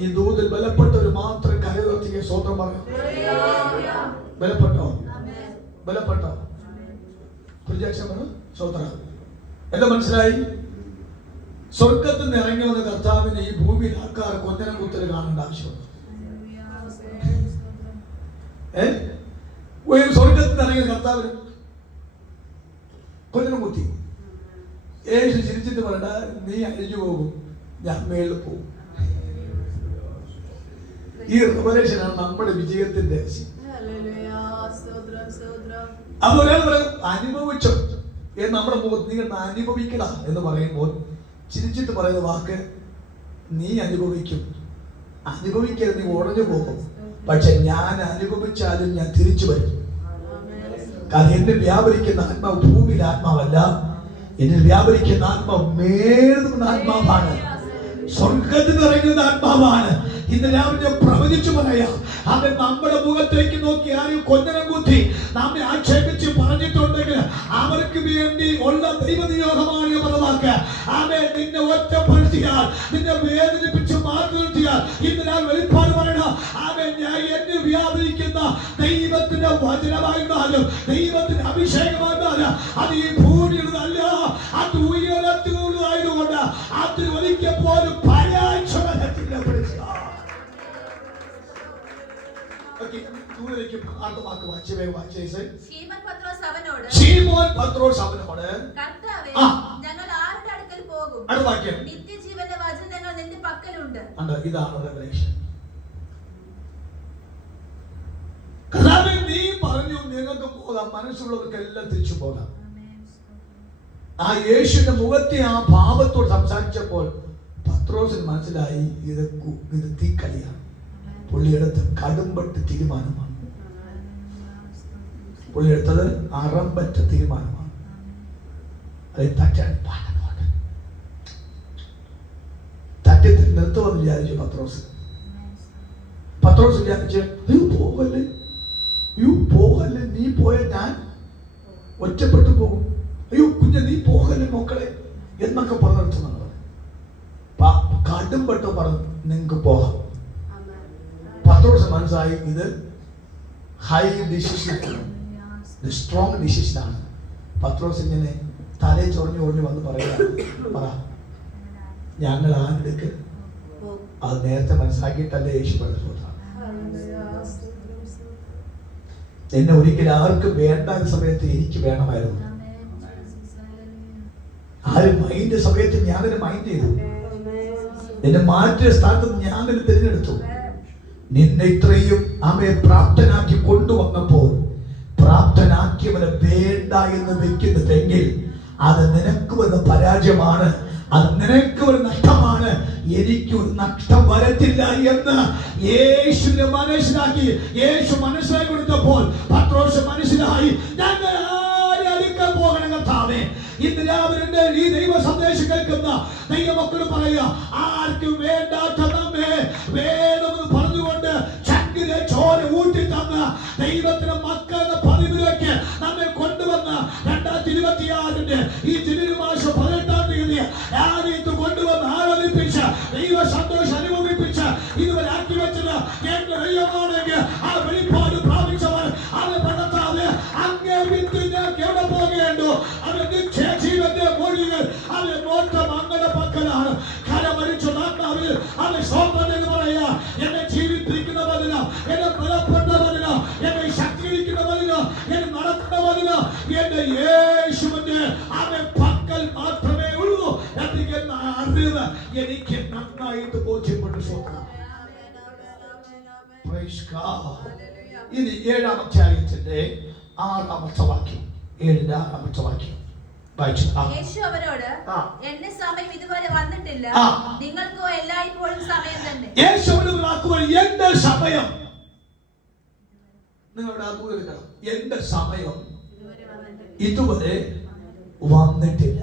ഈ ദൂതിൽ ബലപ്പെട്ടവർ മാത്രം കരയുയർത്തിയ സ്വന്തം പറയാം. ബലപ്പെട്ടോ? ബലപ്പെട്ടോ? സ്വത്രം എന്താ മനസ്സിലായി? സ്വർഗത്തിൽ നിന്ന് ഇറങ്ങി വന്ന കർത്താവിനെ ഈ ഭൂമിയിൽ ആൾക്കാർ കൊഞ്ഞനം കുത്തല് കാണേണ്ട ആവശ്യമുണ്ട്. സ്വർഗത്തിൽ നിന്ന് ഇറങ്ങിയ കർത്താവിന് കൊഞ്ഞനം കുത്തി. യേശു ചിരിച്ചിട്ട് പറയണ്ട, നീ അഴിഞ്ഞു പോകും, ഞാൻ മേളിൽ പോകും. ഈ റിവലേഷനാണ് നമ്മുടെ വിജയത്തിന്റെ രഹസ്യം. അതുപോലെ അനുഭവിച്ചോ എന്ന് നമ്മുടെ മുഖത്ത് നിങ്ങൾ അനുഭവിക്കല എന്ന് പറയുമ്പോൾ ചിരിച്ചിട്ട് പറയുന്ന വാക്ക്, നീ അനുഭവിക്കും, അനുഭവിക്കരുത്, നീ ഉടഞ്ഞു പോകും, പക്ഷെ ഞാൻ അനുഭവിച്ചാലും ഞാൻ തിരിച്ചു വരും. കാരണം എന്നെ വ്യാപരിക്കുന്ന ആത്മാവ് ഭൂമിയിലെ ആത്മാവല്ല, എന്നിൽ വ്യാപരിക്കുന്ന ആത്മാവ് മേലുന്ന ആത്മാവാണ്, സ്വർഗത്തിൽ ഇറങ്ങുന്ന ആത്മാവാണ്. ഇന്ന് രാവിലെ പ്രവചിച്ചു പറയാം, അവൻ നമ്മുടെ മുഖത്തേക്ക് നോക്കി ആരും കൊഞ്ഞനം കുത്തി നമ്മെ ആക്ഷേപിച്ച് പറഞ്ഞിട്ടുണ്ടെങ്കിൽ അവർക്ക് വേണ്ടി ഉള്ള ദൈവനിയോഗമാണ് പറഞ്ഞാക്ക്. അവൻ നിന്നെ ഒറ്റപ്പെടുത്തിയാൽ, നിന്നെ വേദനിപ്പിച്ച് മാറ്റി നിർത്തിയാൽ, ഇന്ന് ഞാൻ വെളിപ്പാട് പറയണം, അവൻ ഞാൻ എന്നെ വ്യാപരിക്കുന്ന ദൈവത്തിന്റെ വചനമായിരുന്നാലും ദൈവത്തിന്റെ അഭിഷേകമായിരുന്നാലും അത് ഈ ഭൂമിയിലുള്ളതല്ല, അത് ഉയരത്തിലുള്ളതായതുകൊണ്ട് അതിൽ ഒരിക്കൽ പോലും പരാജയത്തില്ല. ശീമോൻ പത്രോസ് അവനോട്, കർത്താവേ, ഞങ്ങൾ ആരുടെ അടുക്കൽ പോകും? നിത്യജീവന്റെ വചനങ്ങൾ നിന്റെ പക്കലുണ്ട്. ഇതാണ് റെവലേഷൻ. കർത്താവേ, നീ പറഞ്ഞു നിങ്ങൾക്ക് പോകാം, മനസ്സുള്ളവർക്ക് എല്ലാം തിരിച്ചു പോകാം. ആ യേശുവിന്റെ മുഖത്തെ ആ പാപത്തോട് സംസാരിച്ചപ്പോൾ പത്രോസിന് മനസ്സിലായി ഇത് തീക്കളിയാണ്. പുള്ളിയെടുത്ത് കടുംപെട്ട് തീരുമാനമാണ്, പുള്ളിയെടുത്തത് അറമ്പറ്റ തീരുമാനമാണ്. അത് തട്ടി നിർത്തുമെന്ന് വിചാരിച്ചു പത്രോസ് വിചാരിച്ച്, പോകല്ലേ, പോകല്ലേ, നീ പോയ ഞാൻ ഒറ്റപ്പെട്ടു പോകും, അയ്യോ കുഞ്ഞ് നീ പോകല്ലേ മക്കളെ എന്നൊക്കെ പറഞ്ഞിട്ടുള്ളത്. കടുംപെട്ട് പറഞ്ഞു നിങ്ങൾക്ക് പോകാം. പത്രോസ് മനസ്സിലായി ഇത് ഹൈ ഡിസിഷനാണ്, സ്ട്രോങ് ഡിസിഷനാണ്. പത്രോസ് ഇങ്ങനെ തലേ ചൊറിഞ്ഞു വന്ന് പറ, ഞങ്ങൾ ആരെടുക്ക് അത് നേരത്തെ മനസ്സിലാക്കിയിട്ടല്ലേ യേശു പറഞ്ഞു. എന്നെ ഒരിക്കലും ആർക്കും വേണ്ട സമയത്ത് എനിക്ക് വേണമായിരുന്നു. ആരും മൈൻഡ് സമയത്ത് ഞാൻ തന്നെ മൈൻഡ് ചെയ്തു. എന്നെ മാറ്റിയ സ്ഥാനത്ത് ഞാൻ തന്നെ തിരഞ്ഞെടുത്തു. നിന്നെ ഇത്രയും അവയെ പ്രാപ്തനാക്കി കൊണ്ടുവന്നപ്പോൾ പ്രാപ്തനാക്കിയവനെ വേണ്ട എന്ന് വെക്കുന്നതെങ്കിൽ അത് നിനക്ക് വന്ന പരാജയമാണ്, അത് നിനക്ക് ഒരു നഷ്ടമാണ്. എനിക്ക് ഒരു നഷ്ടം വരത്തില്ല എന്ന് യേശുവിനെ മനസ്സിലാക്കി. യേശു മനസ്സിലാക്കി കൊടുത്തപ്പോൾ പത്രോസ് മനസ്സിലായി, ഞങ്ങൾ ആരെ അടുക്കൽ പോകണം കർത്താവേ. ഇന്ന് രാവിലെ ഈ ദൈവ സന്ദേശം കേൾക്കുന്ന ദൈവമക്കൾ പറയുക, ആർക്കും വേണ്ടാത്ത നമ്മെ വേണമെന്ന് പറഞ്ഞുകൊണ്ട് ചങ്കിലെ ചോര ഊട്ടി തന്ന ദൈവത്തിന്റെ മക്കളുടെ പതിവിലേക്ക് നമ്മെ കൊണ്ടുവന്ന 2026 ഈ ജനുവരി മാസം 18-ാം തീയതി ആദ്യത്ത് കൊണ്ടുവന്ന് ആരാധിപ്പിച്ച് ദൈവ സന്തോഷം അനുഭവിപ്പിച്ച് ഇതുവരെ ആക്കി വെച്ചത് എന്റെ ദൈവമാണെങ്കിൽ ആ വെളിപ്പാട് പ്രാപിച്ചവർ അത് നടത്താതെ അങ്ങേ വിട്ട് ഞങ്ങൾക്ക് എവിടെ പോകുകയുണ്ടോ അത് നിത്യജീവന്റെ മൊഴികൾ അത് നോട്ടം അങ്ങനെ പക്കലാണ്. കരമരിച്ചു നാട്ടാവിൽ അത് സ്വന്തം എന്ന് പറയാ, എന്നെ ജീവിപ്പിക്കുന്നവരിന്, എന്നെ ബലപ്പെട്ടവരിന്, എന്നെ ശക്തിക്കുന്നവരിന്, എന്നെ നടത്തുന്നവരിന് എന്റെ യേശുവിന്റെ അവൻ പക്കൽ മാത്രമേ ഉള്ളൂ എന്ന അറിവ് എനിക്ക് നന്നായിട്ട് ബോധ്യപ്പെട്ടു. ഇനി 7-ാം അധ്യായത്തിന്റെ 6-ാമത്തെ വാക്യം, 7-ാമത്തെ വാക്യം യേശു അവരോട്, എന്റെ സമയം ഇതുവരെ വന്നിട്ടില്ല, നിങ്ങൾക്കോ എല്ലായ്പ്പോഴും സമയം തന്നെ. എന്റെ സമയം, നിങ്ങളുടെ എന്റെ സമയം ഇതുവരെ വന്നിട്ടില്ല.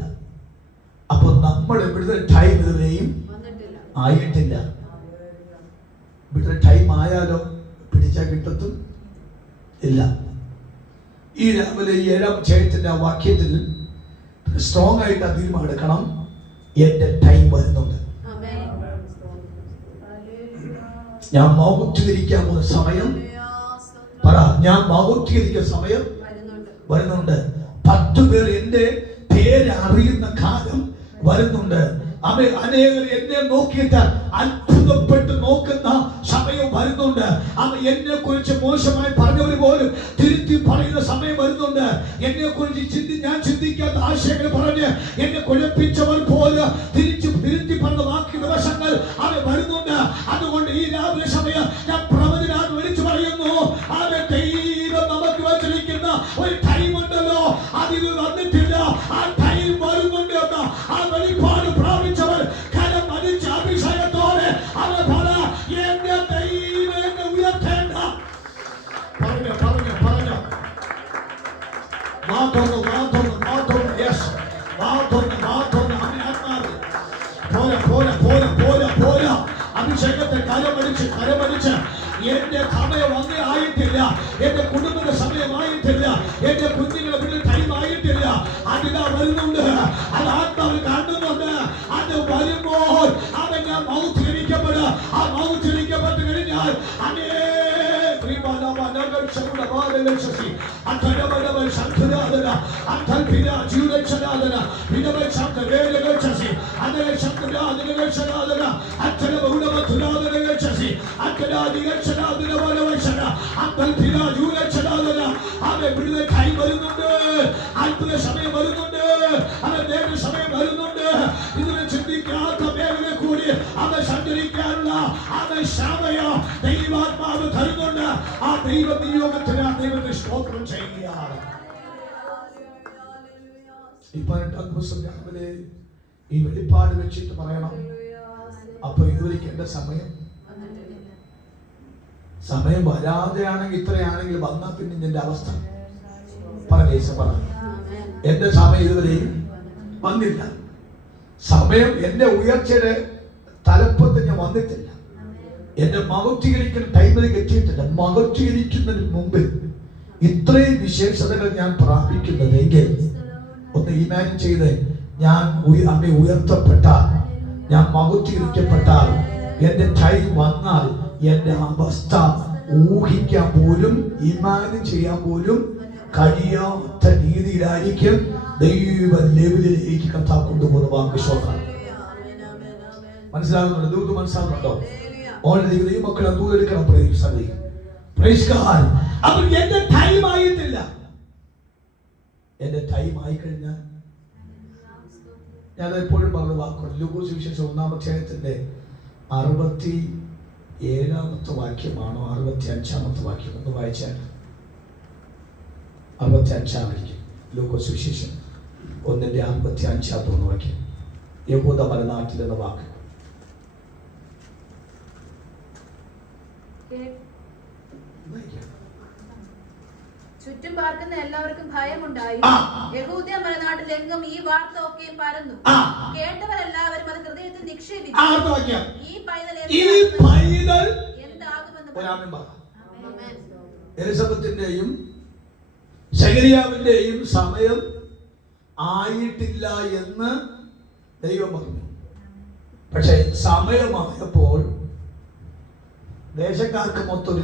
അപ്പൊ നമ്മൾ ഇവിടുത്തെ ടൈം ഇതുവരെയും ആയിട്ടില്ല. ഇവിടുത്തെ ടൈം ആയാലോ പിടിച്ചാൽ കിട്ടത്തും ഇല്ല. ഈ രാവിലെ 7-ാം അധ്യായത്തിന്റെ ആ വാക്യത്തിൽ സ്ട്രോങ് ആയിട്ട് തീരുമാനം എടുക്കണം. എന്റെ ടൈം വരുന്നുണ്ട്. ഞാൻ മൗത്വീകരിക്കാൻ പോകുന്ന സമയം പറ, ഞാൻ മൗത്വീകരിക്കുന്ന സമയം വരുന്നുണ്ട്. 10 പേർ എന്റെ പേര് അറിയുന്ന കാലം വരുന്നുണ്ട്. അനേകർ എന്നെ നോക്കിയിട്ട് അത്ഭുതപ്പെട്ട് നോക്കുന്ന സമയം വരുന്നുണ്ട്. എന്നെ കുറിച്ച് മോശമായി പറഞ്ഞവർ പോലും തിരുത്തി പറയുന്ന സമയം വരുന്നുണ്ട്. എന്നെ കുറിച്ച് ഞാൻ ചിന്തിക്കാത്ത ആശയങ്ങൾ പറഞ്ഞ് എന്നെ കുഴപ്പിച്ചവർ പോലും തിരുത്തി പറഞ്ഞ വാക്കി ദിവസങ്ങൾ അവ വരുന്നുണ്ട്. അതുകൊണ്ട് ഈ രാവിലെ സമയം ഞാൻ പ്രവചനം വിളിച്ചു പറയുന്നു, ദൈവം നമുക്ക് വച്ചിരിക്കുന്ന ഒരു ടൈം ഉണ്ടല്ലോ, അതിൽ വന്നിട്ടില്ല. ആ ടൈം വരുന്നുണ്ട് എന്ന് ആ വെളിപ്പാട് പ്രാപിച്ചവർ കരം വലിച്ച അഭിഷേകത്തോടെ അവർ പറ, എന്റെ ദൈവം എന്നെ ഉയർത്തേണ്ട. പറഞ്ഞു പറഞ്ഞു പറഞ്ഞു മാതോന്ന് മാതോന്ന് മാതോന്ന് യെസ് മാതോന്ന് മാതോന്ന് ആത്മാവ് പോരാ പോരാ പോരാ പോരാ പോരാ. അഭിഷേകത്തെ കരമടിച്ച് എന്റെ സമയം വന്നേ ആയിട്ടില്ല, എന്റെ കുടുംബത്തിന്റെ സമയമായിട്ടില്ല, എന്റെ കുഞ്ഞുങ്ങളുടെ വീട്ടിൽ ടൈം ആയിട്ടില്ല. അതിനാ വരുന്നുണ്ട്, അത് ആത്മാവ് കാണുന്നുണ്ട്. അത് വരുമ്പോൾ അവൻ ഞാൻ മൗത്വീകരിക്കപ്പെടുക. ആ മൗത്വീകരിക്കപ്പെട്ട് കഴിഞ്ഞാൽ അത്ഭുത സമയം വരുന്നുണ്ട്, അവന്റെ സമയം വരുന്നുണ്ട്. ഇതിനെ ചിന്തിക്കാത്ത മേഖല കൂടി അവൻ സഞ്ചരിക്കാനുള്ള സമയം ദൈവാത്മാവ് തരുന്നുണ്ട്. ആ ദൈവ നിയോഗത്തിന് ആ ദൈവത്തെ സ്തോത്രം ചെയ്യുകയാണ്. ഈ 18 ദിവസം രാവിലെ ഈ വെളിപ്പാട് വെച്ചിട്ട് പറയണം, അപ്പൊ ഇതുവരെയ്ക്ക് എന്റെ സമയം വരാതെയാണെങ്കിൽ ഇത്രയാണെങ്കിൽ വന്നാൽ പിന്നെ എന്റെ അവസ്ഥ പറ. എന്റെ സമയം ഇതുവരെയും വന്നില്ല. സമയം എന്റെ ഉയർച്ചയുടെ തലപ്പത്ത് ഞാൻ വന്നിട്ടില്ല. എന്റെ മഹത്വീകരിക്കുന്ന ടൈമിലേക്ക് എത്തിയിട്ടില്ല. മഹത്വീകരിക്കുന്നതിന് മുമ്പിൽ ഇത്രയും വിശേഷതകൾ ഞാൻ പ്രാപിക്കുന്നതെങ്കിൽ ഒന്ന് ഇമാജിൻ ചെയ്ത്, ഞാൻ ഉയർത്തപ്പെട്ടാൽ, ഞാൻ മഹത്വീകരിക്കപ്പെട്ടാൽ, എന്റെ ടൈം വന്നാൽ എന്റെ അവസ്ഥ ഊഹിക്കാൻ പോലും ഇമാജിൻ ചെയ്യാൻ പോലും കഴിയാത്ത രീതിയിലായിരിക്കും ദൈവ ലെവലിലേക്ക് കർത്താവ് കൊണ്ടുപോകുന്ന വാക്ക് ശ്രോത്രം. മനസ്സിലാകുന്നുണ്ടോ? നിങ്ങൾക്ക് മനസ്സിലാകുന്നുണ്ടോ? ഓൾറെഡി ദൈവമക്കളെ ദൂരെടുക്കണം. അപ്പോൾ എന്റെ ടൈം ആയിട്ടില്ല. എന്റെ ടൈം ആയി കഴിഞ്ഞാൽ ഞാൻ എപ്പോഴും പറഞ്ഞ വാക്കുണ്ട്. ലൂക്കോസ് സുവിശേഷം 1-ാം അധ്യായത്തിന്റെ 67-ാമത്തെ വാക്യമാണോ 65-ാമത്തെ വാക്യം ഒന്ന് വായിച്ചാൽ 65-ാമായിരിക്കും. ലൂക്കോസ് സുവിശേഷം 1-ന്റെ 65-ാമത്തെ വാക്യം. യഹൂദ മലനാട്ടിൽ എന്ന വാക്ക് ചുറ്റും പാർക്കുന്ന എല്ലാവർക്കും ഭയമുണ്ടായി. യഹൂദ്യ മലനാട്ടിലെങ്ങും ഈ വാർത്ത ഒക്കെ പരന്നു. കേട്ടവരെല്ലാവരും അത് ഹൃദയത്തിൽ നിക്ഷേപിച്ചു. ഈ പൈതൽ എന്താകുമെന്ന് എലിസബത്തിന്റെയും ശകരിയാവിന്റെയും സമയം ആയിട്ടില്ല എന്ന് ദൈവം പറഞ്ഞു. പക്ഷെ സമയമായപ്പോൾ ദേശക്കാർക്ക് മൊത്തം ഒരു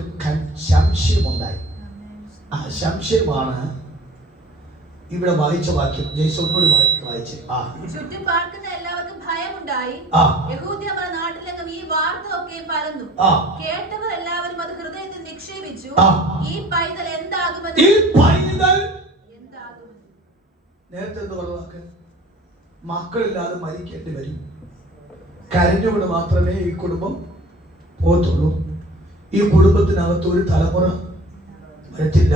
സംശയമുണ്ടായി. ആ സംശയമാണ് ഇവിടെ വായിച്ച വാക്യം. ജയ്സോനോട് വായിച്ച് ചുറ്റും പാർക്കുന്ന എല്ലാവർക്കും ഭയമുണ്ടായി. യഹൂദ്യ നാട്ടിലെങ്ങും ഈ വാർത്ത ഒക്കെ പരന്നു. കേട്ടവർ എല്ലാവരും അത് ഹൃദയത്തിൽ നിക്ഷേപിച്ചു. ഈ പൈതൽ എന്താകുമെന്ന്. നേരത്തെ എന്ത് പറഞ്ഞ വാക്ക്? മക്കളില്ലാതെ മരിക്കേണ്ടി വരും. കരഞ്ഞുകൊണ്ട് മാത്രമേ ഈ കുടുംബം പോകത്തുള്ളൂ. ഈ കുടുംബത്തിനകത്ത് ഒരു തലമുറ വരത്തില്ല.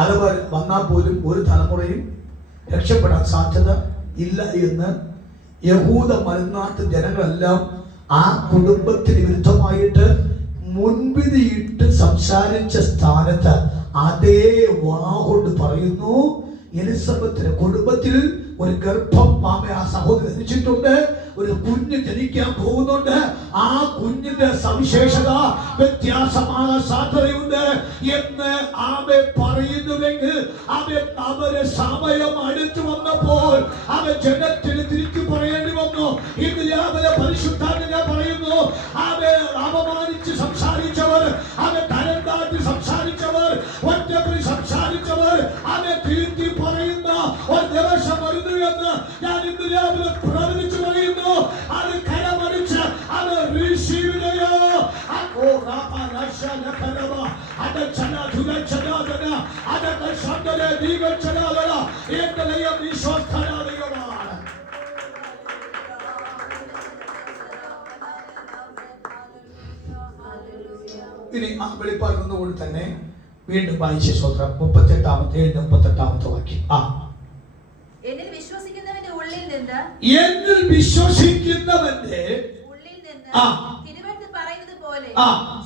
അത് വന്നാൽ പോലും ഒരു തലമുറയും രക്ഷപ്പെടാൻ സാധ്യത ഇല്ല എന്ന് യഹൂദ മലനാട്ട് ജനങ്ങളെല്ലാം ആ കുടുംബത്തിന് വിരുദ്ധമായിട്ട് മുൻവിധിയിട്ട് സംസാരിച്ച സ്ഥാനത്ത് അതേ വാഗോണ്ട് പറയുന്നു, എലിസബത്തിന്റെ കുടുംബത്തിൽ ഒരു ഗർഭം ആ സഹോദരൻ ധരിച്ചിട്ടുണ്ട്. ഒരു കുഞ്ഞ് ജനിക്കാൻ പോകുന്നുണ്ട്. ആ കുഞ്ഞിന്റെ സവിശേഷത വ്യത്യാസമായ സാധ്യതയുണ്ട് എന്ന് അവൻ പറയുന്നുവെങ്കിൽ അവരെ സമയം അടുത്തു വന്നപ്പോൾ അവൻ ജനത്തിന് തിരിച്ചു പറയേണ്ടി വന്നു. ഇന്ന് രാവിലെ പരിശുദ്ധാത്മാവ് പറയുന്നു, അവരെ അപമാനിച്ച് സംസാരിച്ചവർ, അവരെ തരം താഴ്ത്തി സംസാരിച്ചവർ, ഒറ്റപ്പെട്ട് സംസാരിച്ചവർ, അവരെ തിരുത്തി പറയുന്ന ഒരു ദിവസം വരുന്നു എന്ന് ഞാൻ ഇന്ന് രാവിലെ പ്രവചിച്ചു പറയുന്നു. അത് കരമടിച്ച് അത് റിസീവ് ചെയ്യോ. ഇനി ആ വെളിപ്പാട് നിന്നുകൊണ്ട് തന്നെ വീണ്ടും വായിച്ച സ്വത്രം 38-38 വാക്യം. എന്നിൽ വിശ്വസിക്കുന്നവന്റെ ഉള്ളിൽ നിന്ന് തിരുവെഴുത്ത് പറയുന്നത് പോലെ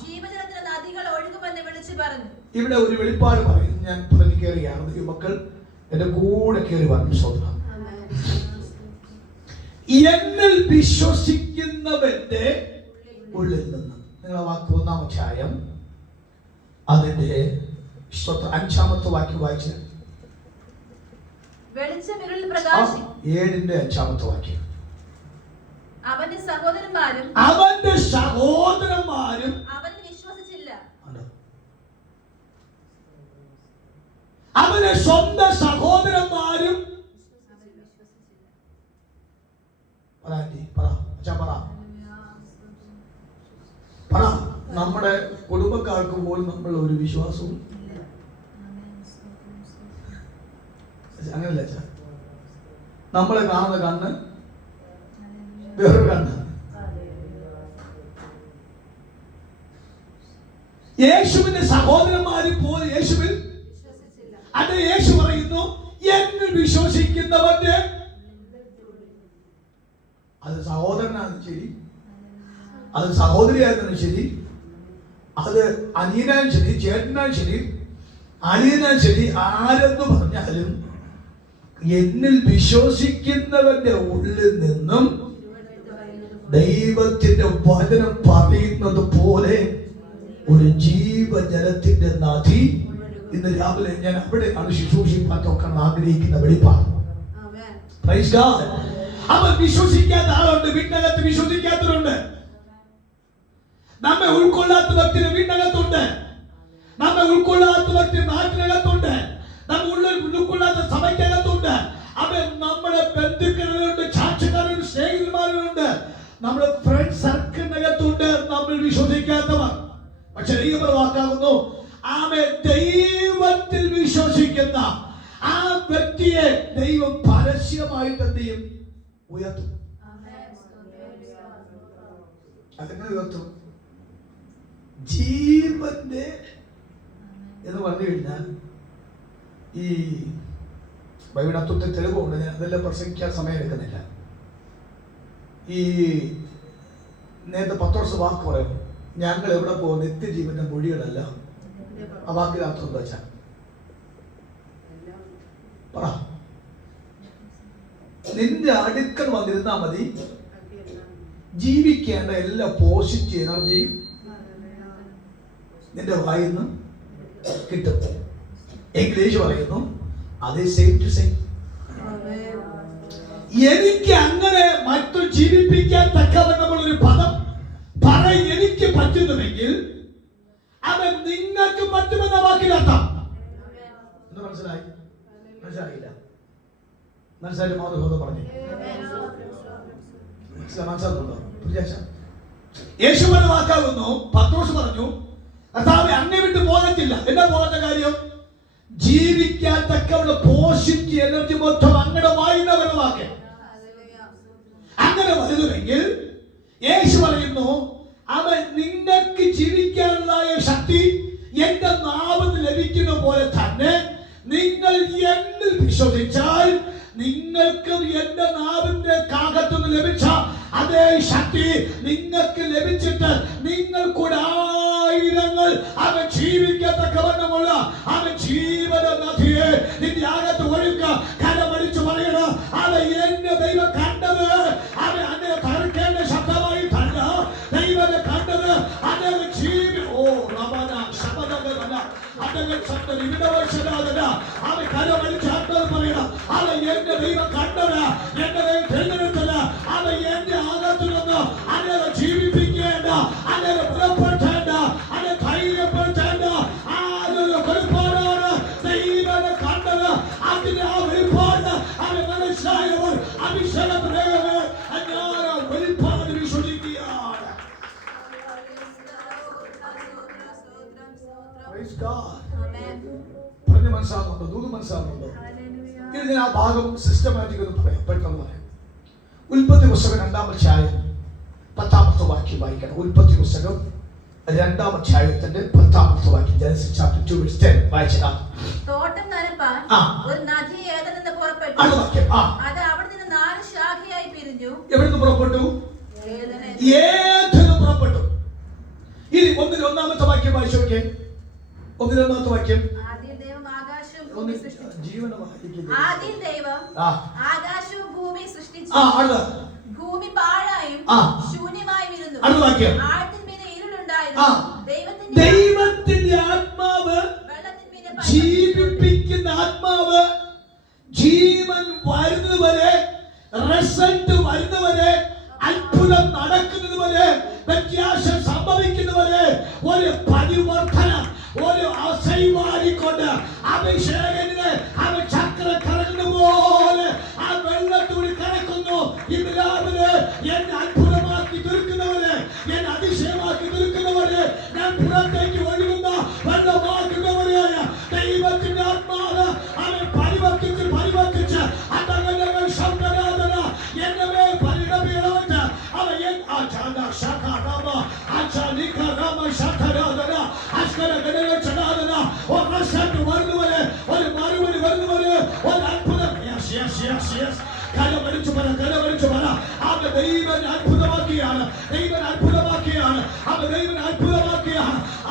ജീവജലത്തിന്റെ നദികൾ ഒഴുകുമെന്ന് വിളിച്ചു പറഞ്ഞു. ഇവിടെ ഒരു വെളിപ്പാട് പറയുന്നു. ഞാൻ പറഞ്ഞു കയറിയാണ്, യുവക്കൾ എന്റെ കൂടെ കയറി വന്നു. സ്വന്തം എന്നിൽ വിശ്വസിക്കുന്നവന്റെ ഉള്ളിൽ നിന്ന്. നിങ്ങളെ വാക്ക് 1-ാം അധ്യായം അതിന്റെ 5-ാമത്തെ വാക്യം വായിച്ച്. വെളിച്ചം ഇരുളിൽ പ്രകാശിക്കും. 7-ന്റെ 5-ാമത്തെ വാക്യം. അവന്റെ സഹോദരന്മാരും അവനിൽ വിശ്വസിച്ചില്ല. അവന്റെ സ്വന്തം സഹോദരന്മാരും നമ്മുടെ കുടുംബക്കാർക്ക് പോലും നമ്മൾ ഒരു വിശ്വാസവും അങ്ങനല്ല. നമ്മളെ കാണുന്ന കണ്ണ് വേറൊരു കണ്ണ്. യേശുവിന്റെ സഹോദരന്മാര് പോലും യേശുവിൽ അത് യേശു പറയുന്നു, എന്നിൽ വിശ്വസിക്കുന്നവന്റെ, അത് സഹോദരനാണ് ശരി, അത് സഹോദരിയായിരുന്നാലും ശരി, അത് അനിയനായും ശരി, ചേട്ടനായും ശരി, അനിയനായും ശരി, ആരെന്ന് പറഞ്ഞാലും എന്നിൽ വിശ്വസിക്കുന്നവന്റെ ഉള്ളിൽ നിന്നും ദൈവത്തിന്റെ വചനം പറയുന്നത് പോലെ ഒരു ജീവജലത്തിന്റെ നദി ഇന്ന് രാവിലെ ഞാൻ അവിടെയാണ് ശുശ്രൂഷിക്കാൻ നോക്കാൻ ആഗ്രഹിക്കുന്ന വെളിപ്പാട്. അവൻ വിശ്വസിക്കാത്ത ആളുണ്ട്, വീട്ടിനകത്ത് വിശ്വസിക്കാത്തവരുണ്ട്. നമ്മെ ഉൾക്കൊള്ളാത്ത വ്യക്തി വീട്ടിനകത്തുണ്ട്, നമ്മെ ഉൾക്കൊള്ളാത്ത വ്യക്തി നാട്ടിനകത്തുണ്ട്, നമ്മെ ഉൾക്കൊള്ളാത്ത സഭയ്ക്കകത്തുണ്ട്. അവൻ നമ്മുടെ ബന്ധുക്കളുണ്ട്, ചാച്ചക്കാരുണ്ട്, സ്നേഹിതന്മാരുണ്ട്, നമ്മുടെ ഫ്രണ്ട് സർക്കിളിനകത്തുണ്ട് നമ്മൾ വിശ്വസിക്കാത്തവർ. പക്ഷെ ദൈവം വാക്കാകുന്നു, അവൻ ദൈവത്തിൽ വിശ്വസിക്കുന്ന ആ വ്യക്തിയെ ദൈവം പരസ്യമായിട്ട് എന്ത് ചെയ്യും? ഉയർത്തും. അതെങ്ങനെ ഉയർത്തും? ജീവന്റെ എന്ന് പറഞ്ഞു കഴിഞ്ഞാൽ ഈ ബൈബിളിനകത്തൊക്കെ തെളിവുണ്ട്. ഞാൻ അതെല്ലാം പ്രസംഗിക്കാൻ സമയം എടുക്കുന്നില്ല. ഈ നേരത്തെ പത്രോസ് വാക്ക് പറയുന്നു, ഞങ്ങൾ എവിടെ പോകും? നിത്യജീവന്റെ മൊഴികളല്ല. ആ വാക്കിനർത്ഥം എന്താ വെച്ചാൽ പറ. നിന്റെ അടുക്കൽ വന്നിരുന്നാ മതി, ജീവിക്കേണ്ട എല്ലാ പോസിറ്റീവ് എനർജിയും നിന്റെ വായിൽ നിന്ന് കിട്ടും. ഇംഗ്ലീഷ് പറയുന്നു അതേ സെയിം ടു സെയിം. എനിക്ക് അങ്ങനെ മറ്റു ജീവിപ്പിക്കാൻ തക്കവണ്ണമുള്ളൊരു പദം പറയാൻ എനിക്ക് പറ്റുന്നുവെങ്കിൽ അവൻ നിങ്ങൾക്ക് പറ്റുമെന്ന വാക്കിനർത്ഥം മനസ്സിലായി? മനസ്സിലായില്ല? മനസ്സിലായി? മാതൃഭൂതം പറഞ്ഞു മനസ്സിലാകുന്നുണ്ടോ? യേശുവിന്റെ വാക്കാകുന്നു. പത്രോസ് പറഞ്ഞു, കർത്താവേ അങ്ങേ വിട്ട് പോകത്തില്ല. എന്താ പോകാത്ത കാര്യം? ജീവിക്കാൻ തക്കവണ്ണ പോസിറ്റീവ് എനർജി മൊത്തം അങ്ങടെ വായുന്നവരുടെ വാക്ക്. അങ്ങനെ വരുന്നുവെങ്കിൽ യേശു പറയുന്നു, അവൻ നിങ്ങൾക്ക് ജീവിക്കാനുള്ളതായ ശക്തി എന്റെ നാവിൽ ലഭിക്കുന്ന പോലെ തന്നെ നിങ്ങൾ എന്നിൽ വിശ്വസിച്ചാൽ നിങ്ങൾക്ക് എന്റെ നാവിന്റെ കാകത്തുനിന്ന് ലഭിച്ച അതേ ശക്തി നിങ്ങൾക്ക് ലഭിച്ചിട്ട് നിങ്ങൾ കൂടെ ആയിരങ്ങൾ അവൻ ജീവിക്കത്തക്കവണ്ണമുള്ള അവൻ ജീവന നദിയെ നിന്റെ അകത്ത് ഒഴുക. കരമടിച്ചു പറയണം, അവൻ എന്റെ ദൈവം കണ്ടത് അവൻ അന്നെ തകർക്കേണ്ട ശബ്ദമായി തല്ല. ദൈവത്തെ കണ്ടത് അദ്ദേഹം അവൻ കരമടിച്ച് ആത്മാവ് പറയണം, അവൻ എന്റെ ദൈവം കണ്ടത്, എന്റെ ദൈവം തിരഞ്ഞെടുത്തത്, അവൻ ആ ഭാഗം സിസ്റ്റമാറ്റിക് ഒന്ന് പറയാം, പെട്ടെന്ന് പറയാം. ഉൽപ്പത്തി പുസ്തകം 2-ാം അധ്യായം 10-ാമത്തെ വാക്യം വായിക്കണം. ഉൽപ്പത്തി പുസ്തകം 2-ാം അധ്യായത്തിന്റെ 10-ാമത്തെ വാക്യം. Genesis chapter 2:10 വായിച്ചാൽ തോട്ടം നനപ്പാൻ ഒരു നദി ഏദനിൽ നിന്ന് പുറപ്പെട്ടു. അത് അവിടെ നിന്ന് 4 ശാഖയായി പിരിഞ്ഞു. എവിടെ നിന്ന് പുറപ്പെട്ടു? ഏദനിൽ പുറപ്പെട്ടു. ഇനി 1-ാമത്തെ വാക്യം വായിച്ചു നോക്കിയേ. 1-ാമത്തെ വാക്യം. ആദിയിൽ ദൈവം ആകാശവും ഭൂമിയും ഭൂമി സൃഷ്ടിച്ചു. ഭൂമി പാഴായും ശൂന്യമായും ഇരുന്നു. ആഴത്തിന്മീതെ ഇരുളുണ്ടായിരുന്നു. ദൈവത്തിന്റെ ആത്മാവ്, ജീവിപ്പിക്കുന്ന ആത്മാവ്, ജീവൻ വരുന്നതുവരെ, റിസൾട്ട് വരുന്നവരെ, അത്ഭുതം നടക്കുന്നതുവരെ, വ്യത്യാസം സംഭവിക്കുന്നവരെ ഒരു പരിവർത്തനം, ഒരു അസൈവാടിക്കൊണ്ട് അഭിഷേകന് അവൻ ചക്രം കറങ്ങുന്ന പോലെ ആ വെള്ളത്തൂടി കറക്കുന്നു. ഇന്ന് രാവിലെ എന്നെ അത്ഭുതമാക്കി തീർക്കുന്നവരെ, എന്നെ അതിശയമാക്കി തീർക്കുന്നവരെ, ഞാൻ പുറത്തേക്ക് ഒഴുകുന്ന വെള്ളമാക്കുന്നവരെയായ ദൈവത്തിന്റെ ആത്മാവ് അവൻ പരിവർത്തിച്ച് അതങ്ങൾ ശബ്ദരാധന എന്നെ മേൽ പരിണമിച്ച് അവൻ വരുന്നവരെ, ഒരു മറുപടി വരുന്നവരെ, ഒരു അത്ഭുതം. കരമടിച്ചു പറ. അവൻ ദൈവൻ അത്ഭുതമാക്കിയാണ്.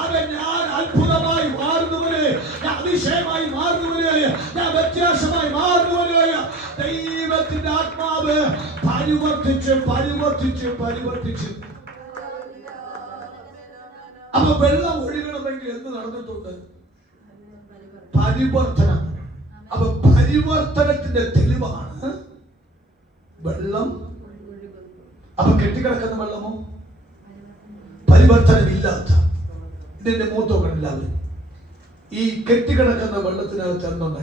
അവൻ ഞാൻ അത്ഭുതമായി മാറുന്നവരെ, ഞാൻ അതിശയമായി മാറുന്നവരെ, ഞാൻ വ്യത്യാസമായി മാറുന്നവരെ ദൈവത്തിന്റെ ആത്മാവ് പരിവർത്തിച്ച്. അപ്പൊ വെള്ളം ഒഴുകണമെങ്കിൽ എന്ത് നടന്നിട്ടുണ്ട്? പരിവർത്തനം. അപ്പൊ പരിവർത്തനത്തിന്റെ തെളിവാണ് വെള്ളം. അപ്പൊ കെട്ടിക്കിടക്കുന്ന വെള്ളമോ? പരിവർത്തനമില്ലാത്ത. ഇതിന്റെ മൂത്തോക്കണെല്ലാവരും ഈ കെട്ടിക്കിടക്കുന്ന വെള്ളത്തിനകത്ത് എന്തുണ്ട്?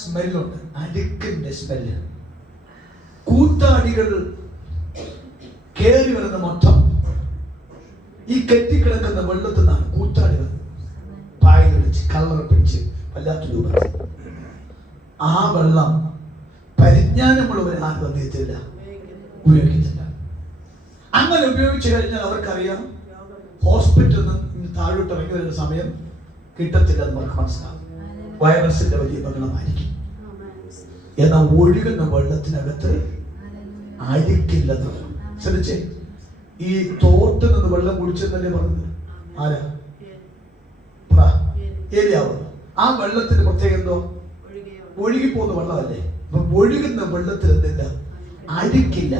സ്മെല്ലുണ്ട്. അഴുക്കിന്റെ സ്മെല്ല്. കൂത്താടികൾ കേറി വരുന്ന മൊത്തം ഈ കെട്ടിക്കിടക്കുന്ന വെള്ളത്തിൽ നിന്നാണ് കൂത്താടികൾ പായ പിടിച്ച് കള്ളറ പിടിച്ച് വല്ലാത്ത രൂപത്തിൽ. ആ വെള്ളം പരിജ്ഞാനമുള്ളവർ ആരും അദ്ദേഹത്തില്ല ഉപയോഗിക്കുന്നില്ല. അങ്ങനെ ഉപയോഗിച്ചു കഴിഞ്ഞാൽ അവർക്കറിയാം ഹോസ്പിറ്റലിൽ നിന്ന് താഴോട്ട് ഇറങ്ങി വരുന്ന സമയം കിട്ടത്തില്ല എന്ന് അവർക്ക് മനസ്സിലാവും. വൈറസിന്റെ വലിയ ബഹളമായിരിക്കും. എന്നാൽ ഒഴുകുന്ന വെള്ളത്തിനകത്ത് അഴുക്കില്ലെന്ന് ശ്രദ്ധിച്ചേ. ഈ തോട്ടിൽ നിന്ന് വെള്ളം കുടിച്ചെന്നല്ലേ പറഞ്ഞത്? ആരാ? ഏരിയാവ്. ആ വെള്ളത്തിന്റെ പ്രത്യേകത എന്തോ? ഒഴുകിപ്പോകുന്ന വെള്ളമല്ലേ. അപ്പൊ ഒഴുകുന്ന വെള്ളത്തിൽ എന്തില്ല? അഴുക്കില്ല.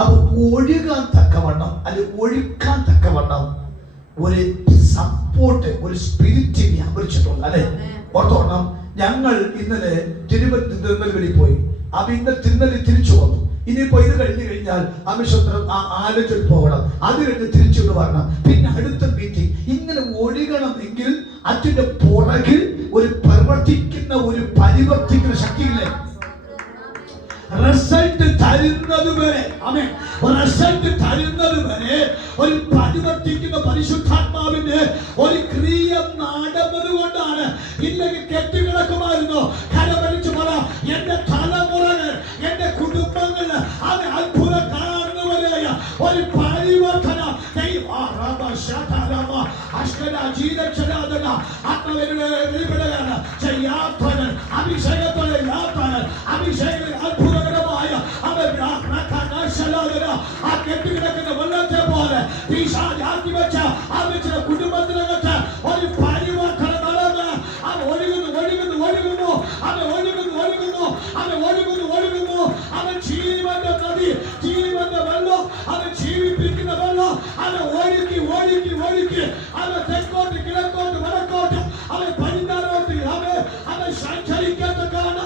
അപ്പൊ ഒഴുകാൻ തക്കവണ്ണം അല്ലെങ്കിൽ ഒഴുക്കാൻ തക്കവണ്ണം ഒരു സപ്പോർട്ട്, ഒരു സ്പിരിറ്റ് വ്യാപരിച്ചിട്ടുണ്ട് അല്ലെ. ഓർത്തോണം, ഞങ്ങൾ ഇന്നലെ തിരുനെൽവേലി പോയി. അപ്പൊ ഇന്നലെ തിരുനെല്ലി തിരിച്ചു വന്നു. ഇനിയിപ്പോ ഇത് കഴിഞ്ഞു കഴിഞ്ഞാൽ അമിഷത്രം ആലോചന പോകണം. അത് കഴിഞ്ഞ് തിരിച്ചുകൊണ്ട് വരണം. പിന്നെ അടുത്ത മീറ്റിംഗ്. ഇങ്ങനെ ഒഴുകണമെങ്കിൽ അതിന്റെ പുറകിൽ ഒരു പ്രവർത്തിക്കുന്ന, ഒരു പരിവർത്തിക്കുന്ന ശക്തിയില്ലേ? റിസൾട്ട് തരുന്നത് വരെ ഒരു പരിവർത്തിക്കുന്ന പരിശുദ്ധാത്മാവിന്റെ ഒരു ക്രിയ നടന്നത് കൊണ്ടാണ്. ഇല്ലെങ്കിൽ കെട്ടിക്കിടക്കുമായിരുന്നു. കരമരിച്ചു പറ, എന്റെ തലമുറകൾ, എന്റെ കുടുംബങ്ങൾ അത് അത്ഭുതം കാണുന്നവരെയ ഒരു പരിവർത്തനം അഭിഷേകത്തോടെ അത്ഭുതകരമായ ആ കെട്ടിക്കിടക്കുന്ന വെള്ളത്തെ പോലെ ആക്കി വെച്ച അമ്മച്ചിയുടെ കുടുംബത്തിനകത്ത് ഒരു പരിവർത്തനം നടന്ന് അവൻ ഒഴുകുന്നു. അവൻ ജീവന്റെ നദി, ജീവന്റെ വെള്ളം, അവൻ ജീവിപ്പിക്കുന്ന വെള്ളം. അവൻ ഒഴുക്കി അവൻ തെക്കോട്ട്, കിഴക്കോട്ട്, വടക്കോട്ട്, അവൻ പടിഞ്ഞാറോട്ട് അവൻ സഞ്ചരിക്കത്തക്കാണ്.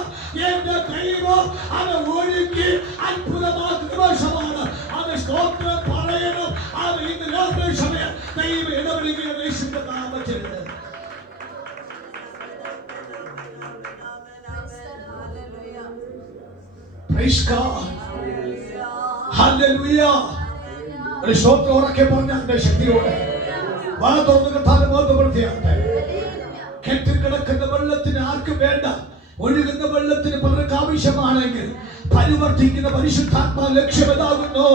എന്റെ ദൈവം അവൻ ഒഴുക്കി അത്ഭുതമാക്കുന്ന ദിവസമാണ്. അവൻ സ്തോത്രം പറയണം. അവൻ ഇന്ന് രാത്രി സമയം ദൈവം ഇടപെടുകയും യേശുവിന്റെ നാമത്തിൽ. Praise God. Hallelujah. ഒരു സ്തോത്രം ഉറക്കെ പറഞ്ഞ ശക്തിയോടെ വാ തുറന്നു കർത്താവിനെ മഹത്വപ്പെടുത്തിയാട്ടെ. കെട്ടിക്കിടക്കുന്ന വെള്ളത്തിന് ആർക്കും വേണ്ട. ഒഴുകുന്ന വെള്ളത്തിന് പലർക്ക് ആവശ്യമാണെങ്കിൽ പരിവർത്തിക്കുന്ന പരിശുദ്ധാത്മാ ലക്ഷ്യമെന്നാകുന്നു.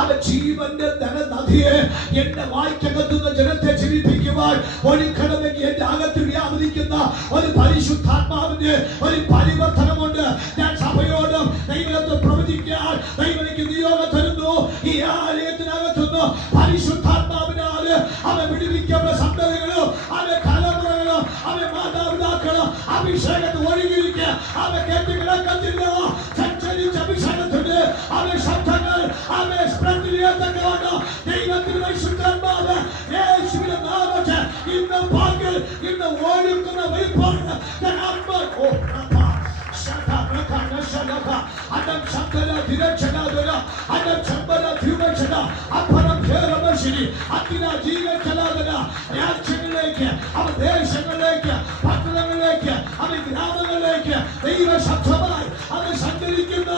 അവ ജീവന്റെ ധനനദിയെ എന്റെ വായ്ക്കകത്തുന്ന ജനത്തെ ജീവിപ്പിക്കുവാൻ ഒഴുക്കണമെങ്കിൽ എന്റെ അകത്ത് വ്യാപരിക്കുന്ന ഒരു പരിശുദ്ധാത്മാവിന്റെ ഒരു പരിവർത്തനമുണ്ട്. ഞാൻ സഭയോട് ദൈവത്തെ പ്രവചിക്കാൻ ദൈവനിക്ക് നിയോഗം തരുന്നു. ഈ ആലയത്തിനകത്തുനിന്ന് പരിശുദ്ധാത്മാവിനാല് അവ വിടുവിക്കുന്ന സന്തതികളോ അവ തലമുറകളോ അവ മാതാപിതാക്കളോ അഭിഷേകത്തെ ഒഴുകിയിരിക്കുക. അവ കേട്ട് കിടക്കത്തില്ല. അഭിഷേകത്തിന്റെ അവ ശബ്ദങ്ങൾ അവ പ്രതിനിധിയായിട്ടുണ്ട്. ദൈവത്തിന്റെ പരിശുദ്ധാത്മാവ് യേശുവിന്റെ നാമത്തിൽ ഇന്ന് പകൽ ഇന്ന് ഒഴുകുന്ന വെളിപ്പാട് രാജ്യങ്ങളിലേക്ക് അവ ദേശങ്ങളിലേക്ക് പട്ടണങ്ങളിലേക്ക് അവ ഗ്രാമങ്ങളിലേക്ക് ദൈവ ശബ്ദമായി അവ സഞ്ചരിക്കുന്ന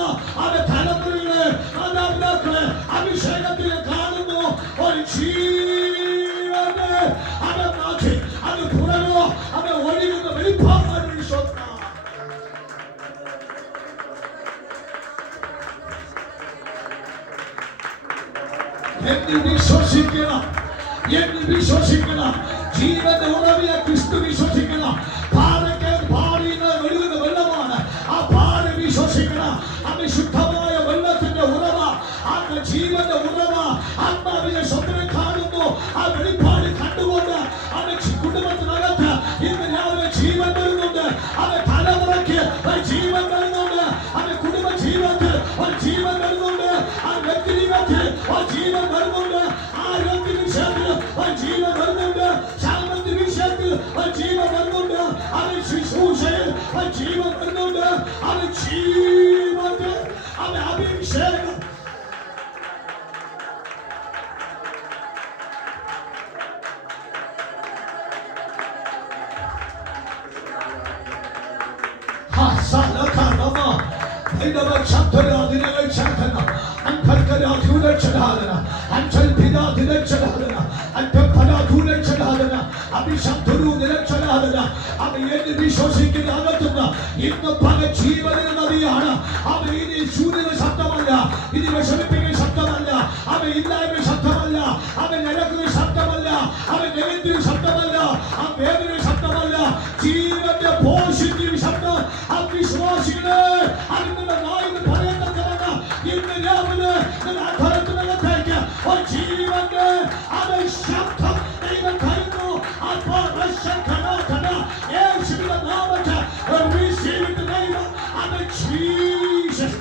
അവ തലമുറകളെ മാതാപിതാക്കളെ അഭിഷേകത്തിൽ കാണുന്നു. ഒരു ജീവനെ അവ മാറ്റി അത് പുറകോ അവ ഒഴുകുന്ന വെളിപ്പാട് വിശ്വസിക്കണം. ജീവന്റെ ഉറവിയെ ക്രിസ്തു വിശ്വസിക്കണം. പാടിയുന്ന ഒഴുകുന്ന വെള്ളമാണ്. ആ പാട് വിശ്വസിക്കണം. അവിശുദ്ധമായ വെള്ളത്തിന്റെ ഉറവ ആത്മ ജീവന്റെ ഉറവ ആത്മാവിനെ സ്വപ്നം കാണുന്നു. ആ വെളിപ്പാട് കണ്ടുകൊണ്ട് അവൻ കുടുംബത്തിനകത്ത് ഇന്ന് രാവിലെ ജീവൻ വരുന്നുണ്ട്. അവൻ തലമുറയ്ക്ക് ജീവൻ വരുന്നുണ്ട്. അവൻ കുടുംബ ജീവിതത്തിൽ ഒരു ജീവൻ വരുന്നുണ്ട്. ആ വ്യക്തി ജീവിതത്തിൽ ഒരു ജീവൻ വരുന്നുണ്ട്. ആരോഗ്യ വിഷയത്തിൽ ഒരു ജീവൻ വരുന്നുണ്ട്. സാമ്പത്തിക വിഷയത്തിൽ ഒരു ജീവൻ വരുന്നുണ്ട്. അവൻ ശുശ്രൂഷയിൽ ഒരു ജീവൻ വരുന്നുണ്ട്. അവൻ ജീവത്തിൽ അവൻ അഭിഷേകം വിശ്വസിക്കുന്ന അകത്തുന്ന ഇന്ന് പല ജീവന നദിയാണ്. അവ ഇനി ശൂന്യത ശബ്ദമല്ല, ഇനി വിഷമിപ്പിക്കുന്ന ശബ്ദമല്ല, അവ ഇല്ലായ്മ ശബ്ദമല്ല, അവ നിരക്കുന്ന ശബ്ദമല്ല, അവ നെഗറ്റീവ് ശബ്ദമല്ല, ആ വേദന ശബ്ദമല്ല. ജീവന്റെ പോസിറ്റീവ് ശബ്ദം ആ വിശ്വാസികളെ അതിന്റെ നായിന് പറയത്തക്കവണ്ണം ഇന്ന് രാവിലെ അധരത്തിനകത്തേക്ക് ഒരു ജീവന്റെ അവൻ ശബ്ദം ദൈവം തരുന്നു. യേശുവിന്റെ നാമത്തിൽ receive it today in Jesus.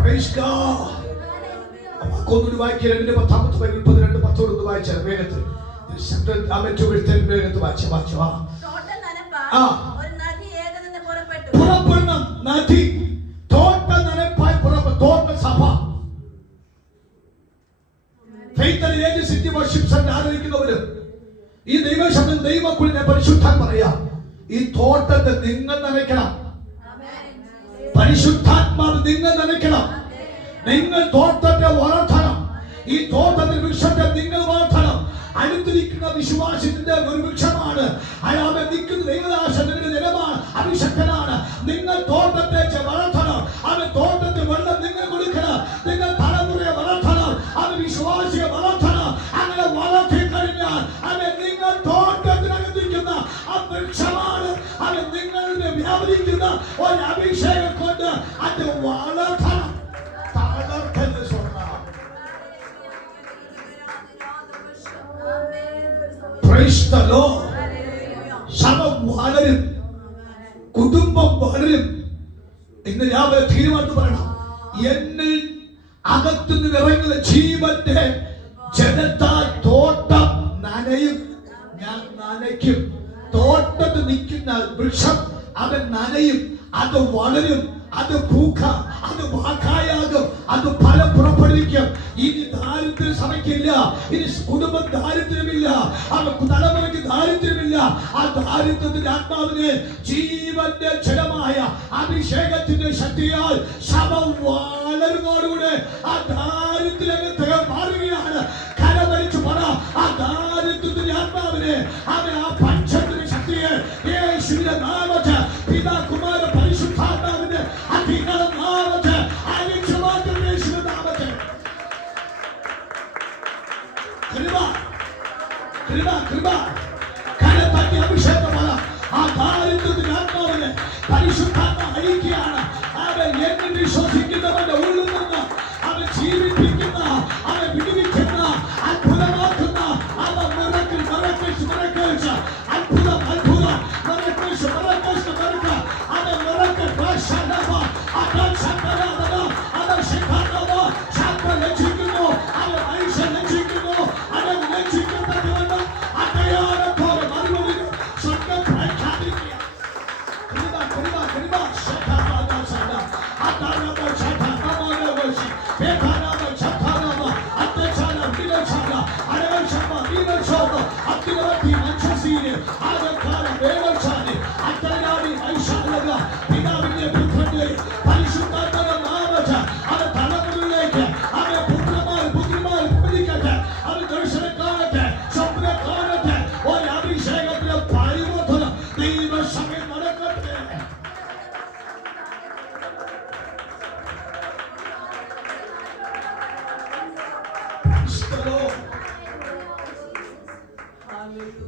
Praise God. കൊന്നൊരു വായിക്കുക 2:10 വായിച്ചാൽ വേഗത്തിൽ പുറപ്പെടുന്ന നദി തോട്ട നനപ്പായി തോട്ട സഭ ആദരിക്കുന്നവര് ഈ ദൈവശബ്ദം ദൈവക്കുളിനെ പരിശുദ്ധാൻ പറയാ. ഈ തോട്ടത്തെ നിങ്ങൾ നനയ്ക്കണം. പരിശുദ്ധാത്മാവ് നിങ്ങൾ നനയ്ക്കണം. നിങ്ങൾ തോട്ടത്തെ വളർത്തണം. ഈ തോട്ടത്തിൽ വൃക്ഷത്തെ നിങ്ങൾ വളർത്തണം. അടുത്തിരിക്കുന്ന വിശ്വാസത്തിന്റെ ഒരു വൃക്ഷമാണ്. അയാളെ നിൽക്കുന്ന ദൈവദാസന്റെ ജനമാണ്, അഭിഷക്തനാണ്. നിങ്ങൾ തോട്ടത്തെ വളർത്തണം. അവൻ തോട്ടത്തിൽ വെള്ളം നിങ്ങൾ കൊടുക്കണം. നിങ്ങൾ തലമുറയെ വളർത്തണം. അവൻ വിശ്വാസിയെ വളർത്തണം. അങ്ങനെ വളർത്തി കഴിഞ്ഞാൽ അവൻ നിങ്ങൾ തോട്ടത്തിനകത്തിരിക്കുന്ന ആ വൃക്ഷമാണ്. അവൻ നിങ്ങളുടെ വ്യാപരിക്കുന്ന ഒരു അഭിഷേകം കൊണ്ട് അത് വളർത്തണം. തളർത്തൽ സ്വർണ്ണം സഭ വളരും, കുടുംബം വളരും. ഇന്ന് രാവിലെ തീരുമാനം പറയണം, എന്നിൽ അകത്തുനിന്ന് ഇറങ്ങുന്ന ജീവന്റെ ജനത്താൽ തോട്ടം നനയും. ഞാൻ നനയ്ക്കും. തോട്ടത്തിൽ നിൽക്കുന്ന വൃക്ഷം അത് നനയും, അത് വളരും, അത് പൂക്ക, അത് വാക്കായാകും, അത് ഫലം പുറപ്പെടുവിക്കും. ഇനി ദാരിദ്ര്യം സഭയ്ക്കില്ല, ഇനി കുടുംബം ദാരിദ്ര്യമില്ല, തലമുറയ്ക്ക് ദാരിദ്ര്യമില്ല. ആ ദാരിദ്ര്യത്തിന്റെ ആത്മാവിനെ ജീവന്റെ ജലമായ അഭിഷേകത്തിന്റെ ശക്തിയാൽ സഭ വളരുന്നതോടുകൂടെ ആ ദാരിദ്ര്യം മാറുകയാണ്. കരമരിച്ചു പറ, ആ ദാരിദ്ര്യത്തിന്റെ ആത്മാവിനെ, അവൻ ആ പഞ്ചത്തിന്റെ ശക്തിയെ യേശുവിന്റെ നാമത്തിൽ, പിതാ കുമാര പരിശുദ്ധാത്മാവിന്റെ അധികാരം നാമത്തിൽ അഴിച്ചു മാറ്റും. യേശുവിന്റെ നാമത്തിൽ കൃപ കൃപ കൃപ കരപ്പറ്റി അഭിഷേകമാണ്. ആ ദാരിദ്ര്യത്തിന്റെ ആത്മാവിനെ പരിശുദ്ധാത്മ അയക്കുകയാണ്. അവൻ എന്നിൽ വിശ്വസിക്കുന്നവന്റെ ഉള്ളിൽ നിന്ന് അവൻ ജീവിപ്പിക്കുന്ന, അവൻ വിടുവിക്കുന്ന, അത്ഭുതമാക്കുന്ന, അവൻ മിറക്കിൾ മിറക്കിൾസ് മിറക്കിൾസ്, അത്ഭുതം അത്ഭുതം, മിറക്കിൾസ് മിറക്കിൾസ് മിറക്കിൾ, അവൻ മിറക്കിൾ ഭാഷാനവ അകാൽ ശക്തനാവന അവൻ ശക്തനാവ ശക്ത ലജ്ജിക്കുന്നു, അവൻ ഐശ്വര്യം ലജ്ജിക്കുന്നു, അവൻ ലജ്ജിക്കപ്പെട്ടവന് അടയാളം പോലെ മറുപടി സ്വർഗ്ഗം പ്രഖ്യാപിക്കുക. കൃപ കൃപ കൃപ ശക്തനാവ ശക്ത അതാനവ ശക്ത നമോനവ വേദനാവ ശക്തനാവ അത്യക്ഷാന വിനക്ഷാന അരവശമ വിനക്ഷോക അത്യവതി മനുഷ്യസീനെ ആദക്കാര വേദക്ഷാനെ അത്തരാടി ഐശ്വര്യക പിതാവിന്റെ പുത്രന്റെ പരിശുദ്ധാത്മ നാമത്തിൽ അത് തലമുറയിലേക്ക് അവൻ പുത്രന്മാർ പുത്രിമാർ പഠിക്കട്ടെ, അവൻ ദർശനം കാണട്ടെ, സ്വപ്നം കാണട്ടെ. ഒരു അഭിഷേകത്തിന്റെ പരിവർത്തനം ദൈവസഭയിൽ നടക്കട്ടെ.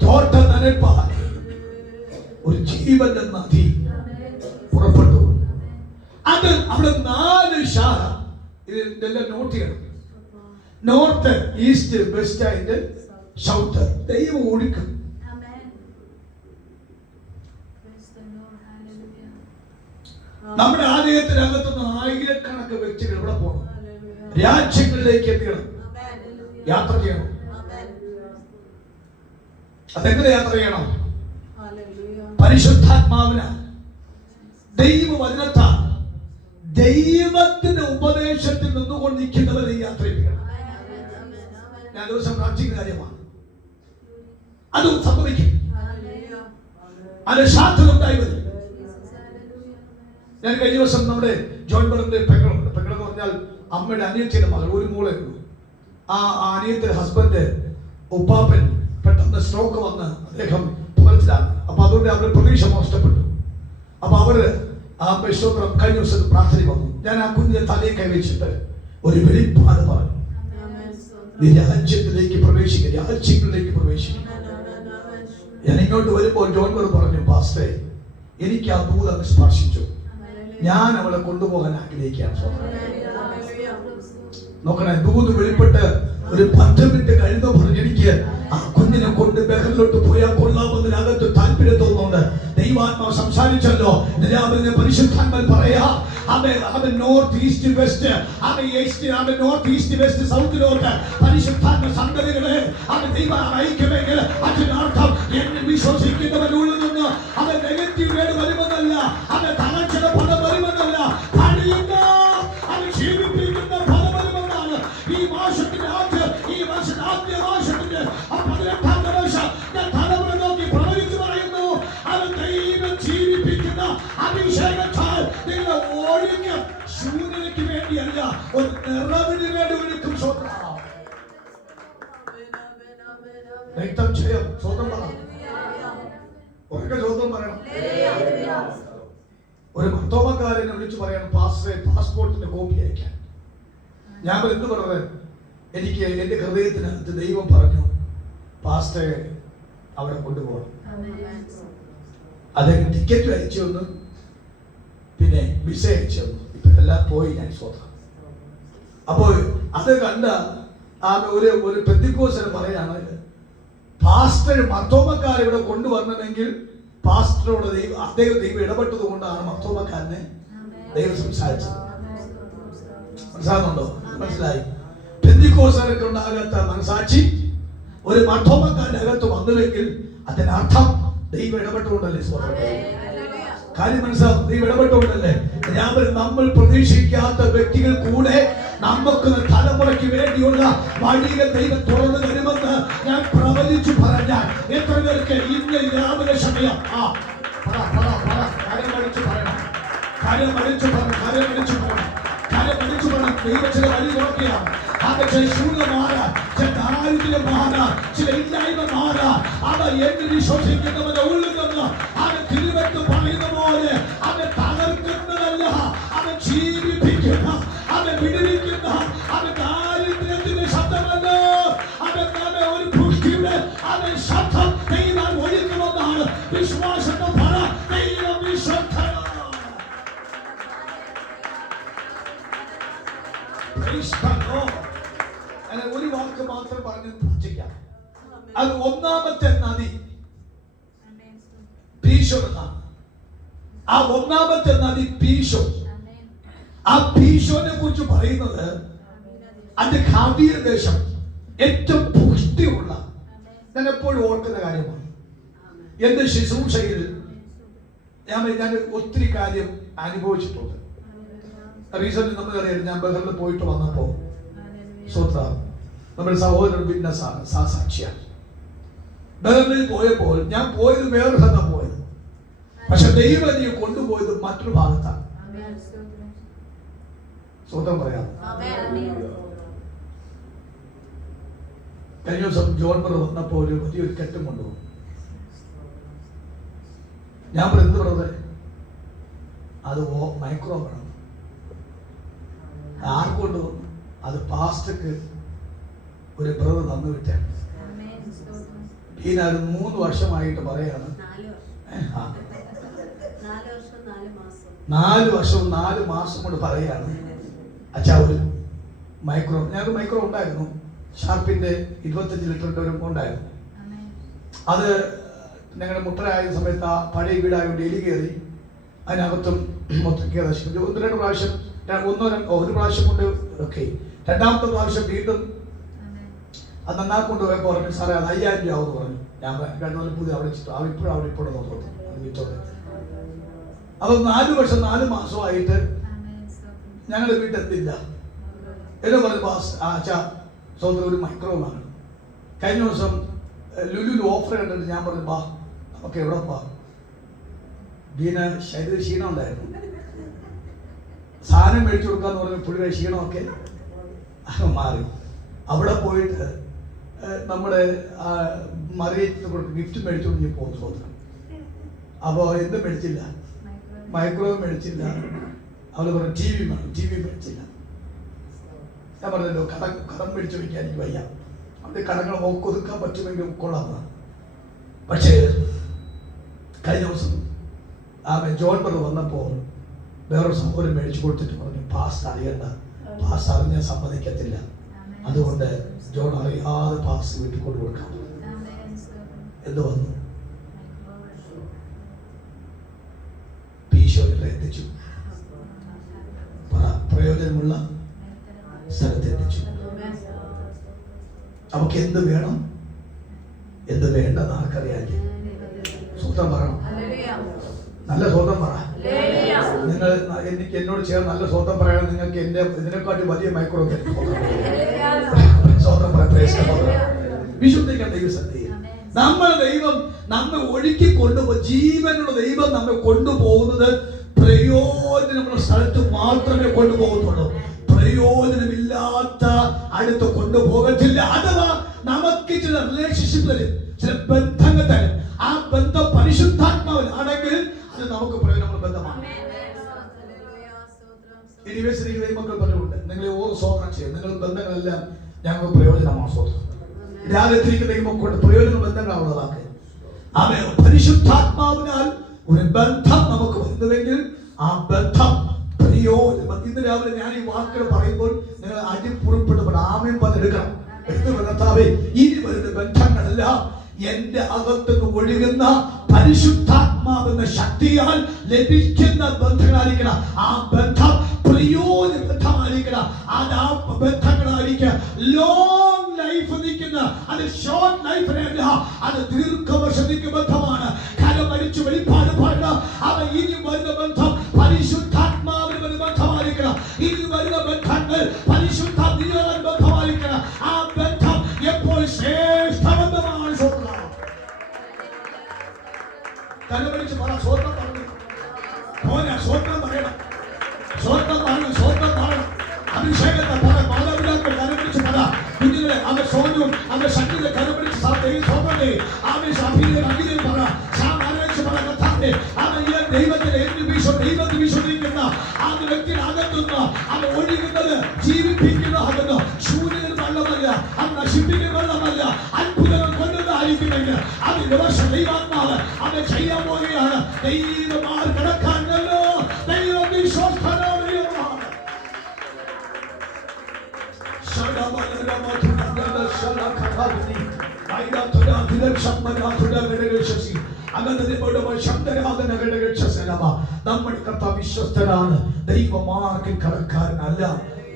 തോട്ടം നനയ്പ്പാൻ ഒരു ജീവന്റെ നദി പുറപ്പെട്ടു. അത് അവിടെ 4 ശാഖ. ഇതെല്ലാം നോട്ട് ചെയ്യണം. North, east, west and south. ദൈവം ഒഴുക്കും. നമ്മുടെ ആലയത്തിനകത്തുനിന്ന് ആയിരക്കണക്ക് വ്യക്തികൾ ഇവിടെ പോകണം, രാജ്യങ്ങളിലേക്ക് എത്തിക്കണം, യാത്ര ചെയ്യണം. അതെങ്ങനെ യാത്ര ചെയ്യണം? പരിശുദ്ധാത്മാവിന്, ദൈവവചനത്താൽ, ദൈവത്തിന്റെ ഉപദേശത്തിൽ നിന്നുകൊണ്ട് നിൽക്കുന്നവരെ യാത്ര ചെയ്യണം. ഞാൻ ദിവസം പ്രാർത്ഥിക്കുന്ന കാര്യമാണ്. അത് സംഭവിക്കും. അത് സാധ്യതയുണ്ടായി വരും. ഞാൻ കഴിഞ്ഞ ദിവസം നമ്മുടെ ജോൺ ബർറിന്റെ പെങ്ങളുണ്ട്. പെങ്ങളെന്ന് പറഞ്ഞാൽ അമ്മയുടെ അനിയത്തിയുടെ മകൾ, ഒരു മോളെ ഉള്ളൂ. ആ അനിയത്തിന്റെ ഹസ്ബൻഡ് ഉപ്പാപ്പൻ പെട്ടെന്ന് സ്ട്രോക്ക് വന്ന് അദ്ദേഹം പുറത്തിലാണ്. അപ്പൊ അതുകൊണ്ട് അവരുടെ പ്രതീക്ഷ നഷ്ടപ്പെട്ടു. അപ്പൊ അവര് ആ സ്തോത്രം കഴിഞ്ഞ ദിവസം പ്രാർത്ഥന വന്നു. ഞാൻ ആ കുഞ്ഞിന്റെ തലയെ കൈവച്ചിട്ട് ഒരു വെളിപ്പാട് പറഞ്ഞു, നീ രാജ്യത്തിലേക്ക് പ്രവേശിക്കുക, രാജ്യങ്ങളിലേക്ക് പ്രവേശിക്കുക. ഞാൻ ഇങ്ങോട്ട് വരുമ്പോൾ ജോൺ ബർ പറഞ്ഞു, പാസ്റ്റേ എനിക്ക് ആ ദൂതം സ്പർശിച്ചു, ഞാൻ അവളെ കൊണ്ടുപോകാൻ ആഗ്രഹിക്കുകയാണ്. നോക്കണേ, ദൂത് വെളിപ്പെട്ട് ഒരു 10 മിനിറ്റ് കഴിഞ്ഞു പറഞ്ഞു, എനിക്ക് ആ കുഞ്ഞിനെ കൊണ്ട് ബഹറിലോട്ട് പോയാൽ കൊള്ളാമെന്ന് അകത്ത് താല്പര്യം തോന്നുന്നുണ്ട്. ദൈവാത്മാവ് സംസാരിച്ചല്ലോ. രാവിലെ പരിശുദ്ധാത്മാവ് പറയാ, അവൻ നോർത്ത് ഈസ്റ്റ് വെസ്റ്റ്, അവൻ നോർത്ത് ഈസ്റ്റ് വെസ്റ്റ് സൗത്തിലോട്ട് പരിശുദ്ധാത്മ സന്തതികളെ അവൻ ദൈവം അയക്കുമെങ്കിൽ അതിനർത്ഥം എന്നെ വിശ്വസിക്കുന്നവനുള്ളിൽ നിന്ന് അവൻ നെഗറ്റീവ് വേട് വരുമെന്നല്ല, അവൻ തകർച്ചയുടെ പദം വരുമെന്നല്ല, പണിയുന്ന അവൻ ജീവിപ്പിക്കുന്ന പദം വരുമെന്നാണ്. ഈ മാസത്തിന്റെ ആദ്യ മാസത്തിന്റെ 18ാമത്തെ വർഷം ഞാൻ തലമുറ നോക്കി പ്രവചിച്ചു പറയുന്നു, അവൻ ദൈവം ജീവിപ്പിക്കുന്ന അഭിഷേകത്താൽ നിങ്ങൾ ഒഴുക്കും. ശൂന്യതയ്ക്ക് വേണ്ടിയല്ല, ഒരു നിറവിന് വേണ്ടി ഒഴുക്കും. ഒരു മർത്തോമക്കാരനെ വിളിച്ചു പറയണം, പാസ്പോർട്ടിന്റെ കോപ്പി അയക്കാൻ. ഞാൻ എന്ത് പറഞ്ഞത്, എനിക്ക് എന്റെ ഹൃദയത്തിനകത്ത് ദൈവം പറഞ്ഞു, പാസ്റ്ററെ അവിടെ കൊണ്ടുപോകണം. അദ്ദേഹം ടിക്കറ്റ് അയച്ചു തന്നു, പിന്നെ വിസ അയച്ചു തന്നു. ഇപ്പൊ എല്ലാം പോയി. ഞാൻ സ്വന്തം അപ്പോൾ അത് കണ്ട ഒരു പെന്തിക്കോസിന് പറയാണ്, പാസ്റ്റർ മർത്തോമക്കാരെ ഇവിടെ കൊണ്ടുവരണമെങ്കിൽ പാസ്റ്ററോട് ദൈവം ഇടപെട്ടത് കൊണ്ടാണ് മർത്തോമക്കാരനെ ദൈവം സംസാരിച്ചത്. മനസ്സിലാകുന്നുണ്ടോ? മനസ്സിലായി? പെന്തിക്കോസ്തുകാർക്ക് ഉണ്ടാകാത്ത മനസാക്ഷി ഒരു മർത്തോമക്കാരന്റെ അകത്ത് വന്നുവെങ്കിൽ അതിനർത്ഥം ദൈവം ഇടപെട്ടുകൊണ്ടല്ലേ. കാര്യം മനസ്സിലാവും. ദൈവം ഇടപെട്ടുകൊണ്ടല്ലേ. ഞാൻ നമ്മൾ പ്രതീക്ഷിക്കാത്ത വ്യക്തികൾ കൂടെ നമുക്ക് തലമുറയ്ക്ക് വേണ്ടിയുള്ള വഴികൾ ദൈവം തുറന്നു തരുമെന്ന് ഞാൻ പ്രവചിച്ചു പറഞ്ഞാൽ എത്ര പേർക്ക് ഇന്ന് രാവിലെ സമയം ദൈവം ചില വഴി നോക്കിയാണ്. ചില ശൂന്യം മാറാൻ, ചില ദാരിദ്ര്യം മാറാൻ, ചില ഇല്ലായ്മ മാറാൻ. അവൻ എന്ന് വിശ്വസിക്കുന്നവന്റെ ഉള്ളിൽ നിന്ന് അവൻ തിരുവെട്ട് പറയുന്ന പോലെ അവൻ തകർക്കുന്നതല്ല, അവൻ ജീവിപ്പിക്കുന്ന, അവൻ വിടുവിക്കുന്ന, അവൻ ദാരിദ്ര്യത്തിന്റെ ശബ്ദമല്ല, അവൻ ഒരു പുഷ്ടിയുടെ അവൻ ശബ്ദം ദൈവം ഒഴിക്കുമെന്നാണ് വിശ്വാസത്തെ പറ. ദൈവം വിശ്വസ്തനാണ്. ഒരു വാക്ക് മാത്രം പറഞ്ഞ് പ്രാർത്ഥിക്കാം. അത് ഒന്നാമത്തെ നദി പീശോൻ എന്നാണ്. ആ ഒന്നാമത്തെ നദി പീശോൻ. ആ പീശോനെ കുറിച്ച് പറയുന്നത് അത് ഖാദീർ ദേശം ഏറ്റവും പുഷ്ടിയുള്ള, ഞാൻ എപ്പോഴും ഓർക്കുന്ന കാര്യമാണ്. എന്റെ ശുശ്രൂഷയിൽ ഞാൻ ഒത്തിരി കാര്യം അനുഭവിച്ചിട്ടുണ്ട്. റീസെന്റ് നമുക്കറിയാം, ഞാൻ ബഹറിൽ പോയിട്ട് വന്നപ്പോ നമ്മുടെ സഹോദരൻ ഭിന്നസാണ് സാക്ഷിയാണ്. ബഹറിൽ പോയപ്പോൾ ഞാൻ പോയത് വേറെ സ്ഥലം പോയത്, പക്ഷെ ദൈവം എനിക്ക് കൊണ്ടുപോയത് മറ്റൊരു ഭാഗത്താണ്. സ്വന്തം പറയാം. കഴിഞ്ഞ ദിവസം ജോൺബർ വന്നപ്പോ ഒരു വലിയൊരു കെട്ടും കൊണ്ടുപോകും. ഞാൻ എന്ത് പറഞ്ഞത്, അത് മൈക്രോ വേണം. ആർക്കൊണ്ട് വന്നു? അത് പാസ്റ്റർക്ക് ഒരു ബ്രദർ തന്നു വിട്ടാണ്. അത് 3 വർഷമായിട്ട് പറയാണ്. 4 വർഷവും 4 മാസം കൊണ്ട് പറയാണ്, അച്ഛാ ഒരു മൈക്രോ, ഞങ്ങൾക്ക് മൈക്രോ ഉണ്ടായിരുന്നു, ഷാർപ്പിന്റെ 25 ലിറ്ററിന്റെ ഒരു ഉണ്ടായിരുന്നു. അത് ഞങ്ങളുടെ മുട്ടരായ സമയത്ത് ആ പഴയ വീടായതുകൊണ്ട് എലി കയറി അതിനകത്തും മൊത്തം നശിപ്പിച്ചു. 1-2 പ്രാവശ്യം, ഒരു പ്രാവശ്യം കൊണ്ട് ഓക്കെ. രണ്ടാമത്തെ പ്രാവശ്യം വീണ്ടും അത് നന്നാക്കൊണ്ട് പോയപ്പോൾ പറഞ്ഞു, സാറേ അത് 5000 രൂപ എന്ന് പറഞ്ഞു. ഞാൻ കഴിഞ്ഞ പുതിയ അവിടെ ഇപ്പോഴും നോക്കുന്നു. അപ്പൊ 4 വർഷം 4 മാസമായിട്ട് ഞങ്ങളുടെ വീട്ടിലെത്തില്ല. എന്നെ പറഞ്ഞു, അച്ഛാ സ്വന്തം ഒരു മൈക്രോ വാങ്ങണം. കഴിഞ്ഞ ദിവസം ലുലുവിൽ ഓഫർ കണ്ടിട്ട് ഞാൻ പറഞ്ഞു, ബാ നമുക്ക് എവിടെ പോവാ. ശരീര ക്ഷീണം ഉണ്ടായിരുന്നു, സാധനം മേടിച്ചു കൊടുക്കാന്ന് പറഞ്ഞ പുള്ളിയുടെ ക്ഷീണമൊക്കെ മാറി. അവിടെ പോയിട്ട് നമ്മുടെ മറിയത്തിന് കൊടുത്ത് ഗിഫ്റ്റ് മേടിച്ചുകൊണ്ട് ഞാൻ പോകുന്നു സ്വന്തം. അപ്പോൾ എന്തും മേടിച്ചില്ല, മൈക്രോവേവ് മേടിച്ചില്ല. അവള് പറഞ്ഞു ടി വി വേണം, ടി വി മേടിച്ചില്ല. ഞാൻ പറഞ്ഞല്ലോ കടം മേടിച്ചു വയ്ക്കാൻ എനിക്ക് വയ്യ, അവിടെ കടങ്ങൾ ഒതുക്കാൻ പറ്റുമെങ്കിൽ കൊള്ളാമെന്നാണ്. പക്ഷേ കഴിഞ്ഞ ദിവസം ജോൺബർ വന്നപ്പോൾ വേറൊരു സഹോദരൻ മേടിച്ചു കൊടുത്തിട്ട് പറഞ്ഞു, പാസ് അറിയണ്ട, പാസ് അറിഞ്ഞാൽ സമ്മതിക്കത്തില്ല, അതുകൊണ്ട് ജോൺ അറിയാതെ പാസ് വീട്ടിൽ കൊണ്ട് കൊടുക്കാം. എന്ത് വന്നു? പീശോയിൽ എത്തിച്ചു, പ്രയോജനമുള്ള സ്ഥലത്ത് എത്തിച്ചു. നമുക്ക് എന്ത് വേണം എന്ത് വേണ്ടെന്ന് ആർക്കറിയാല്ലേ? സ്വന്തം പറയണം, നല്ല സ്വന്തം പറ. നിങ്ങൾ എനിക്ക് എന്നോട് ചേർന്ന് നല്ല സ്വന്തം പറയാൻ നിങ്ങൾക്ക് എന്റെ ഇതിനെക്കാട്ടി വലിയ മൈക്രോ സ്വന്തം വിശുദ്ധിക്കാൻ ദൈവസന്ധി. നമ്മൾ ദൈവം നമ്മെ ഒഴുക്കി കൊണ്ടുപോകും. ജീവനുള്ള ദൈവം നമ്മെ കൊണ്ടുപോകുന്നത് പ്രയോജനമുള്ള സ്ഥലത്ത് മാത്രമേ കൊണ്ടുപോകത്തുള്ളൂ. പ്രയോജനമില്ലാത്ത അടുത്ത് കൊണ്ടുപോകത്തില്ല. അഥവാ നമുക്ക് ചില റിലേഷൻഷിപ്പ് തരും, ചില ബന്ധങ്ങൾ തരും. ആ ബന്ധം പരിശുദ്ധാത്മാവിൽ ആണെങ്കിൽ അത് നമുക്ക് പ്രയോജനമുള്ള ബന്ധമാണ്. മക്കൾ പറഞ്ഞുകൊണ്ട് നിങ്ങളെ ഓരോ സ്വാഗതം ചെയ്യും. നിങ്ങളുടെ ബന്ധങ്ങളെല്ലാം ഞങ്ങൾക്ക് പ്രയോജനമാണ്. സ്വന്തം രാഗത്തിരിക്കുന്ന മക്കളുടെ പ്രയോജന ബന്ധങ്ങളാണുള്ളതാക്കുക. അവ പരിശുദ്ധാത്മാവിനാൽ ഒരു ബന്ധം നമുക്ക് വരുന്നുവെങ്കിൽ ആ ബന്ധം പ്രയോജനം. ഇന്ന് രാവിലെ ഞാൻ ഈ വാക്കുകൾ പറയുമ്പോൾ നിങ്ങൾ അടിപ്പുറപ്പെട്ട് ആമയും പതെടുക്കണം. എടുത്തു ബന്ധത്താവേ, ഇനി വരുന്ന ബന്ധങ്ങളെല്ലാം എന്റെ അകത്തുനിന്ന് ഒഴുകുന്ന പരിശുദ്ധാത്മാവെന്ന ശക്തിയാൽ ലഭിക്കുന്ന ബന്ധങ്ങളായിരിക്കണം. ആ ബന്ധം പ്രയോജന ബന്ധമായിരിക്കണം. അത് ആ ബന്ധങ്ങളായിരിക്കും ലോങ് ലൈഫ് നിൽക്കുന്ന, അത് ഷോർട്ട് ലൈഫിനല്ല, അത് ദീർഘവർഷം നിൽക്കുന്ന ബന്ധമാണ്. കരമരിച്ചു വെളിപ്പാട് പാടണം. അവ ഇനി വരുന്ന ബന്ധം പരിശുദ്ധാത്മാവിന് വരുന്ന ബന്ധമായിരിക്കണം. ഇനി വരുന്ന ബന്ധങ്ങൾ പരിശുദ്ധാത്മാവിന് ബന്ധമായിരിക്കണം. ആ ബന്ധം എപ്പോൾ ശ്രേഷ്ഠബന്ധമാണ്. കരമരിച്ച് പറ, സ്വന്തം പറഞ്ഞു പോരാ, സ്വന്തം പറയണം, സ്വന്തം പറയണം, സ്വന്തം പറയണം. അഭിഷേകത്തെ പറ, മാതാപിതാക്കൾ കരമരിച്ച് പറ, കുഞ്ഞുങ്ങളെ അവരുടെ സോനവും അവരുടെ ശക്തിയെ കരമരിച്ച് സ്വന്തത്തെ അഭിനയം പറ, സാമാനിച്ച് പറ. കഥാതെ അവൻ ദൈവത്തിനെ ദൈവത്തിൽ വിശ്വസിക്കുന്ന ആ വ്യക്തിനകത്തുന്ന അവൻ ഒഴുകുന്നത് ജീവിപ്പിക്കുന്നതാകുന്നു. ശൂന്യത വെള്ളമല്ല, അത് നശിപ്പിക്കുന്ന വെള്ളമല്ല, അത്ഭുതങ്ങൾ കൊണ്ടുവന്നായിരിക്കുമെങ്കിൽ അത് ദിവസം ദൈവാത്മാവ് അവൻ ചെയ്യാൻ പോവുകയാണ്. ദൈവമാർ കിടക്കാനല്ലോ, ദൈവം വിശ്വസ്തനാണ്. നമ്മുടെ കർത്താവ് വിശ്വസ്തനാണ്, ദൈവമാർഗം കടക്കാരനല്ല.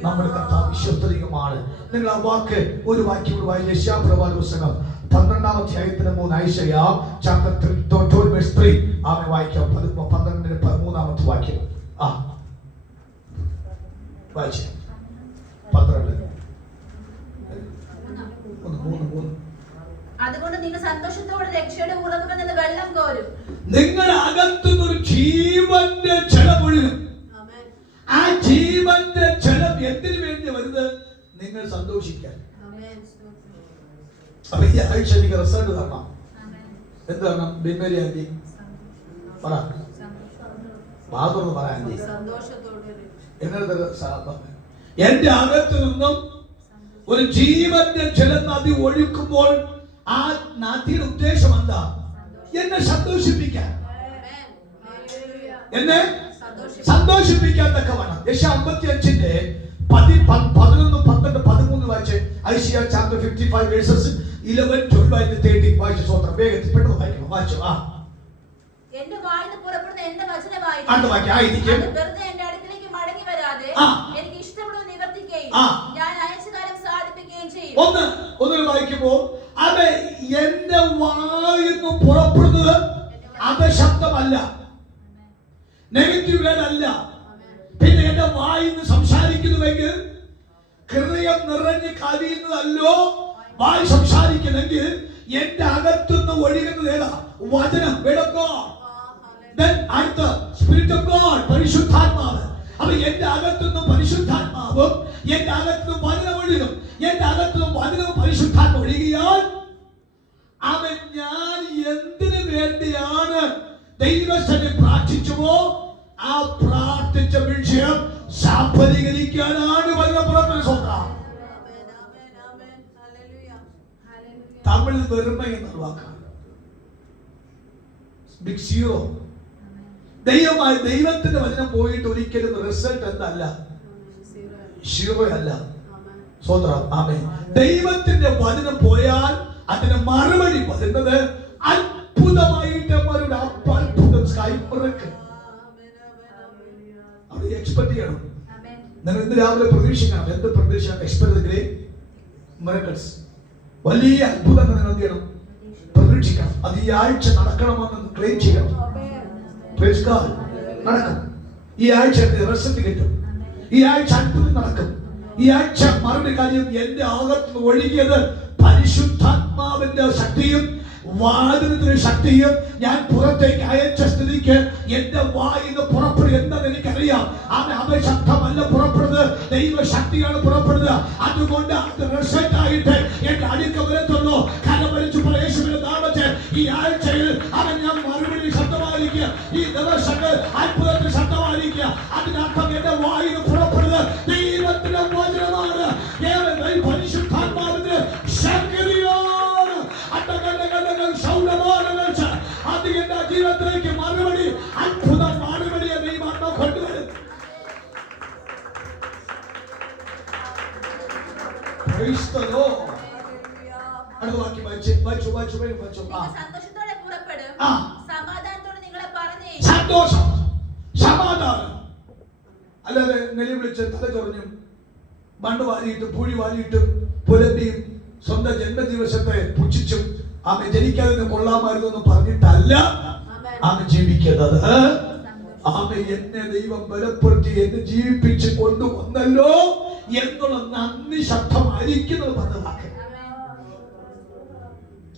നമ്മുടെ കർത്താവ് വിശ്വസ്തമാണ്. നിങ്ങൾ ആ വാക്ക് ഒരു വാക്യം കൂടി വായിച്ച യശയ്യാപ്രവാചക പുസ്തകം 12-ാം അധ്യായത്തിന് 3 ഐശയ്യാ ചാപ്റ്റർ 3 ആമേ വായിക്കാം. 12-ാമത്തെ വാക്യം വായിച്ചേ. 12 അതുകൊണ്ട് നിങ്ങൾ സന്തോഷത്തോടെ രക്ഷയുടെ ഉറവുകളിൽ നിന്ന് വെള്ളം കോരും. നിങ്ങളുടെ അകത്തുനിന്നൊരു ജീവന്റെ ജലം ഒഴുകും. ആ ജീവന്റെ ജലം എന്തിനു വേണ്ടി വരുന്നത്? നിങ്ങൾ സന്തോഷിക്കാൻ. അപ്പൊ ഈ ആഴ്ച എനിക്ക് റിസൾട്ട് തരണം. എന്ത് തരണം? ബിൻമേരി ആന്റി പറ, മാതൃന്ന് പറ ആന്റി. എന്റെ അകത്തു നിന്നും ഒരു ജീവന്റെ ജലനദി ഒഴുക്കുമ്പോൾ ആ നദിയുടെ ഉദ്ദേശം എന്താ? എന്നെ സന്തോഷിപ്പിക്കാൻ, എന്നെ സന്തോഷിപ്പിക്കാൻ തക്കവണ്ണം. യശയ്യാ 55-ന്റെ 11, 12, 13 വായിച്ച്. ഐശയ്യാ ചാപ്റ്റർ 55 വേഴ്സസ് 11, 12 and 13 വായിച്ച്. സ്വന്തം വേഗത്തിൽ പെട്ടെന്ന് വായിക്കണം. വായിച്ചു. എന്റെ വായിന്ന് പുറപ്പെടുന്ന എന്റെ വചനമായിരിക്കും. അടുത്ത വാക്യം ആയിരിക്കും. വെറുതെ എന്റെ അടുക്കലേക്ക് മടങ്ങി വരാതെ എനിക്ക് ഇഷ്ടമുള്ളത് നിവർത്തിക്കുകയും ഞാൻ അയച്ച കാര്യം സാധിപ്പിക്കുകയും ചെയ്യും. ഒന്ന് വായിക്കുമ്പോൾ അത് എന്റെ വായിന്ന് പുറപ്പെടുന്നത് അപശബ്ദമല്ല, നെഗറ്റീവ് വേർഡ് അല്ല. പിന്നെ എന്റെ വായിന്ന് സംസാരിക്കുന്നുവെങ്കിൽ ഹൃദയം നിറഞ്ഞ് കവിയുന്നതല്ലോ വായി സംസാരിക്കുന്നെങ്കിൽ എന്റെ അകത്തുനിന്ന് ഒഴുകുന്നത് ഏതാ? വചനം, അടുത്ത സ്പിരിറ്റ് ഓഫ് ഗോഡ്, പരിശുദ്ധാത്മാവ്. അപ്പൊ എന്റെ അകത്തുനിന്ന് പരിശുദ്ധാത്മാവും എന്റെ അകത്തുനിന്ന് വചനം ഒഴുകും. എന്റെ അകത്തുനിന്ന് വചനവും പരിശുദ്ധാത്മ ഒഴുകിയാൽ അവൻ ഞാൻ എന്തിനു വേണ്ടിയാണ് ദൈവസന്നിധിയിൽ പ്രാർത്ഥിച്ചുവോ ആ പ്രാർത്ഥിച്ച വിഷയം സഫലീകരിക്കാനാണ് വചനപ്രവർത്തന സ്വന്തം. തമിഴ് വെറുമ എന്ന വാക്കാണ്. Big zero. ദൈവമായി ദൈവത്തിന്റെ വചനം പോയിട്ട് ഒരിക്കലും റിസൾട്ട് എന്തല്ല, സീറോ അല്ല. സ്വന്തം. ആമേൻ. ദൈവത്തിന്റെ വചനം പോയാൽ അതിന് മറുപടി വരുന്നത് അത്ഭുതമായിട്ട് അവരുടെ അത്ഭുതം സ്കൈബ്രേക്ക് അവിടെ എക്സ്പെക്ട് ചെയ്യണം. നിങ്ങൾ ഇന്ന് രാവിലെ പ്രതീക്ഷിക്കണം. എന്ത് പ്രതീക്ഷിക്കണം? എക്സ്പെക്ട് മിറക്കിൾസ്, വലിയ അത്ഭുതങ്ങൾ നിങ്ങൾ എന്ത് ചെയ്യണം? പ്രതീക്ഷിക്കണം. അത് ഈ ആഴ്ച നടക്കണമെന്ന് ക്ലെയിം ചെയ്യണം. നടക്കും. ഈ ആഴ്ച റിസൾട്ട് കിട്ടും. ഈ ആഴ്ച അത്ഭുതം നടക്കും. ഈ ആഴ്ച മറുപടി കാര്യം എന്റെ അകത്ത് ഒഴുകിയത് പരിശുദ്ധാത്മാവിന്റെ ശക്തിയും വാചനത്തിന്റെ ശക്തിയും ഞാൻ പുറത്തേക്ക് അയച്ച സ്ഥിതിക്ക് എന്റെ വായിന്ന് പുറപ്പെടുക എന്താണെന്ന് എനിക്കറിയാം. അവൻ ശബ്ദമല്ല പുറപ്പെടുന്നത്, ദൈവശക്തിയാണ് പുറപ്പെടുന്നത്. അതുകൊണ്ട് അത് റിസൾട്ട് ആയിട്ട് എന്റെ അടുക്ക വരത്തുള്ളൂ. കരമരിച്ചു യേശുവിന്റെ നാമത്തിൽ ഈ ആഴ്ചയിൽ അവൻ ഞാൻ മറുപടി ശബ്ദമായിരിക്കുക. ഈ ദിവസങ്ങൾ അത്ഭുതത്തിന് ശബ്ദമായിരിക്കുക. അതിനർത്ഥം എന്റെ വായിന്ന് പുറപ്പെടുന്നത് ദൈവത്തിന്റെ വചനമാണ്. പരിശുദ്ധാത്മാവിന്റെ ശക്തിയാണ്. അത് എന്റെ ജീവിതത്തിലേക്ക് മറുപടി, അത്ഭുതം മറുപടിയെ ദൈവാത്മാ കൊണ്ടുവരും. അടുത്ത വാക്യം സന്തോഷത്തോടെ പുറപ്പെടും. ആ. സമാധാനത്തോടെ നിങ്ങളെ പറഞ്ഞു സന്തോഷം, സമാധാനം. അല്ലാതെ നിലവിളിച്ച് തല ചൊറിഞ്ഞും മണ്ണ് വാരിയിട്ടും പൂഴി വാരിയിട്ടും പുലമ്പിയും സ്വന്തം ജന്മദിവസത്തെ പുച്ഛിച്ചും ആമെ ജനിക്കാതെ കൊള്ളാമായിരുന്നു എന്ന് പറഞ്ഞിട്ടല്ല ആമെ ജീവിക്കുന്നത്. ആമെ എന്നെ ദൈവം ബലപ്പെടുത്തി എന്നെ ജീവിപ്പിച്ച് കൊണ്ടുവന്നല്ലോ എന്നുള്ള നന്ദി ശബ്ദമായിരിക്കുന്നത് പറഞ്ഞതാക്ക്.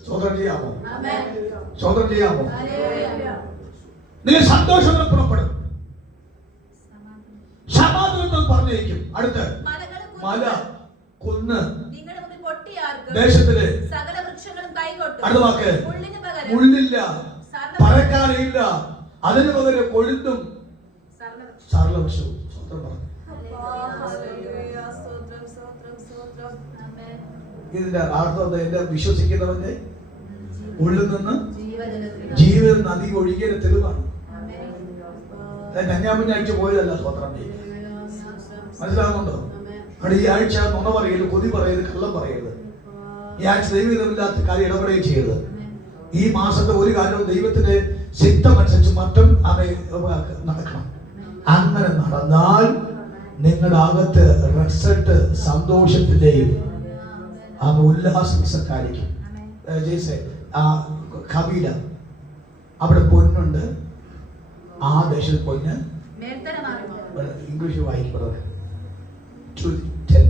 സ്വതന്ത്രം ചെയ്യാമോ? സ്വതന്ത്രം ചെയ്യാമോ? നിങ്ങൾ സന്തോഷങ്ങൾ പുറപ്പെടും, സമാധാനം പറഞ്ഞേക്കും. അടുത്ത് മല, കുന്ന്, ദേശത്തില് സകല വൃക്ഷങ്ങളും കൈകൊട്ടും. അടുത്ത വാക്ക് മുള്ളിന് പകരം മുള്ളില്ല, പറക്കാറില്ല, അതിന് പകരം കൊഴുന്തും സർലവൃക്ഷവും. സ്വന്തം പറഞ്ഞു. ഇതിന്റെ അർത്ഥം എന്റെ വിശ്വസിക്കുന്നവന്റെ ഉള്ളിൽ നിന്ന് ജീവൻ നദി ഒഴുകിയ തെളിവാണ്. കന്യാകുമാരി ആഴ്ച പോയതല്ല സ്വത്രം. മനസ്സിലാകുന്നുണ്ടോ? അവിടെ ഈ ആഴ്ച നുണ പറയരുത്, കൊതി പറയരുത്, കള്ളം പറയരുത്. ഈ ആഴ്ച ദൈവമില്ലാത്ത കാര്യം ഇടപെടുകയും ചെയ്യരുത്. ഈ മാസത്തെ ഒരു കാര്യവും ദൈവത്തിന്റെ ചിത്തമനുസരിച്ച് മറ്റും നടക്കണം. അങ്ങനെ നടന്നാൽ നിങ്ങളുടെ അകത്ത് റിസൾട്ട് സന്തോഷത്തിന്റെയും ഉല്ലാസക്കാരിക്കും. കബീല അവിടെ പൊന്നുണ്ട്, ആ ദേശത്ത് പൊന്ന് ഇംഗ്ലീഷ് വായിക്കുന്നത് 2:10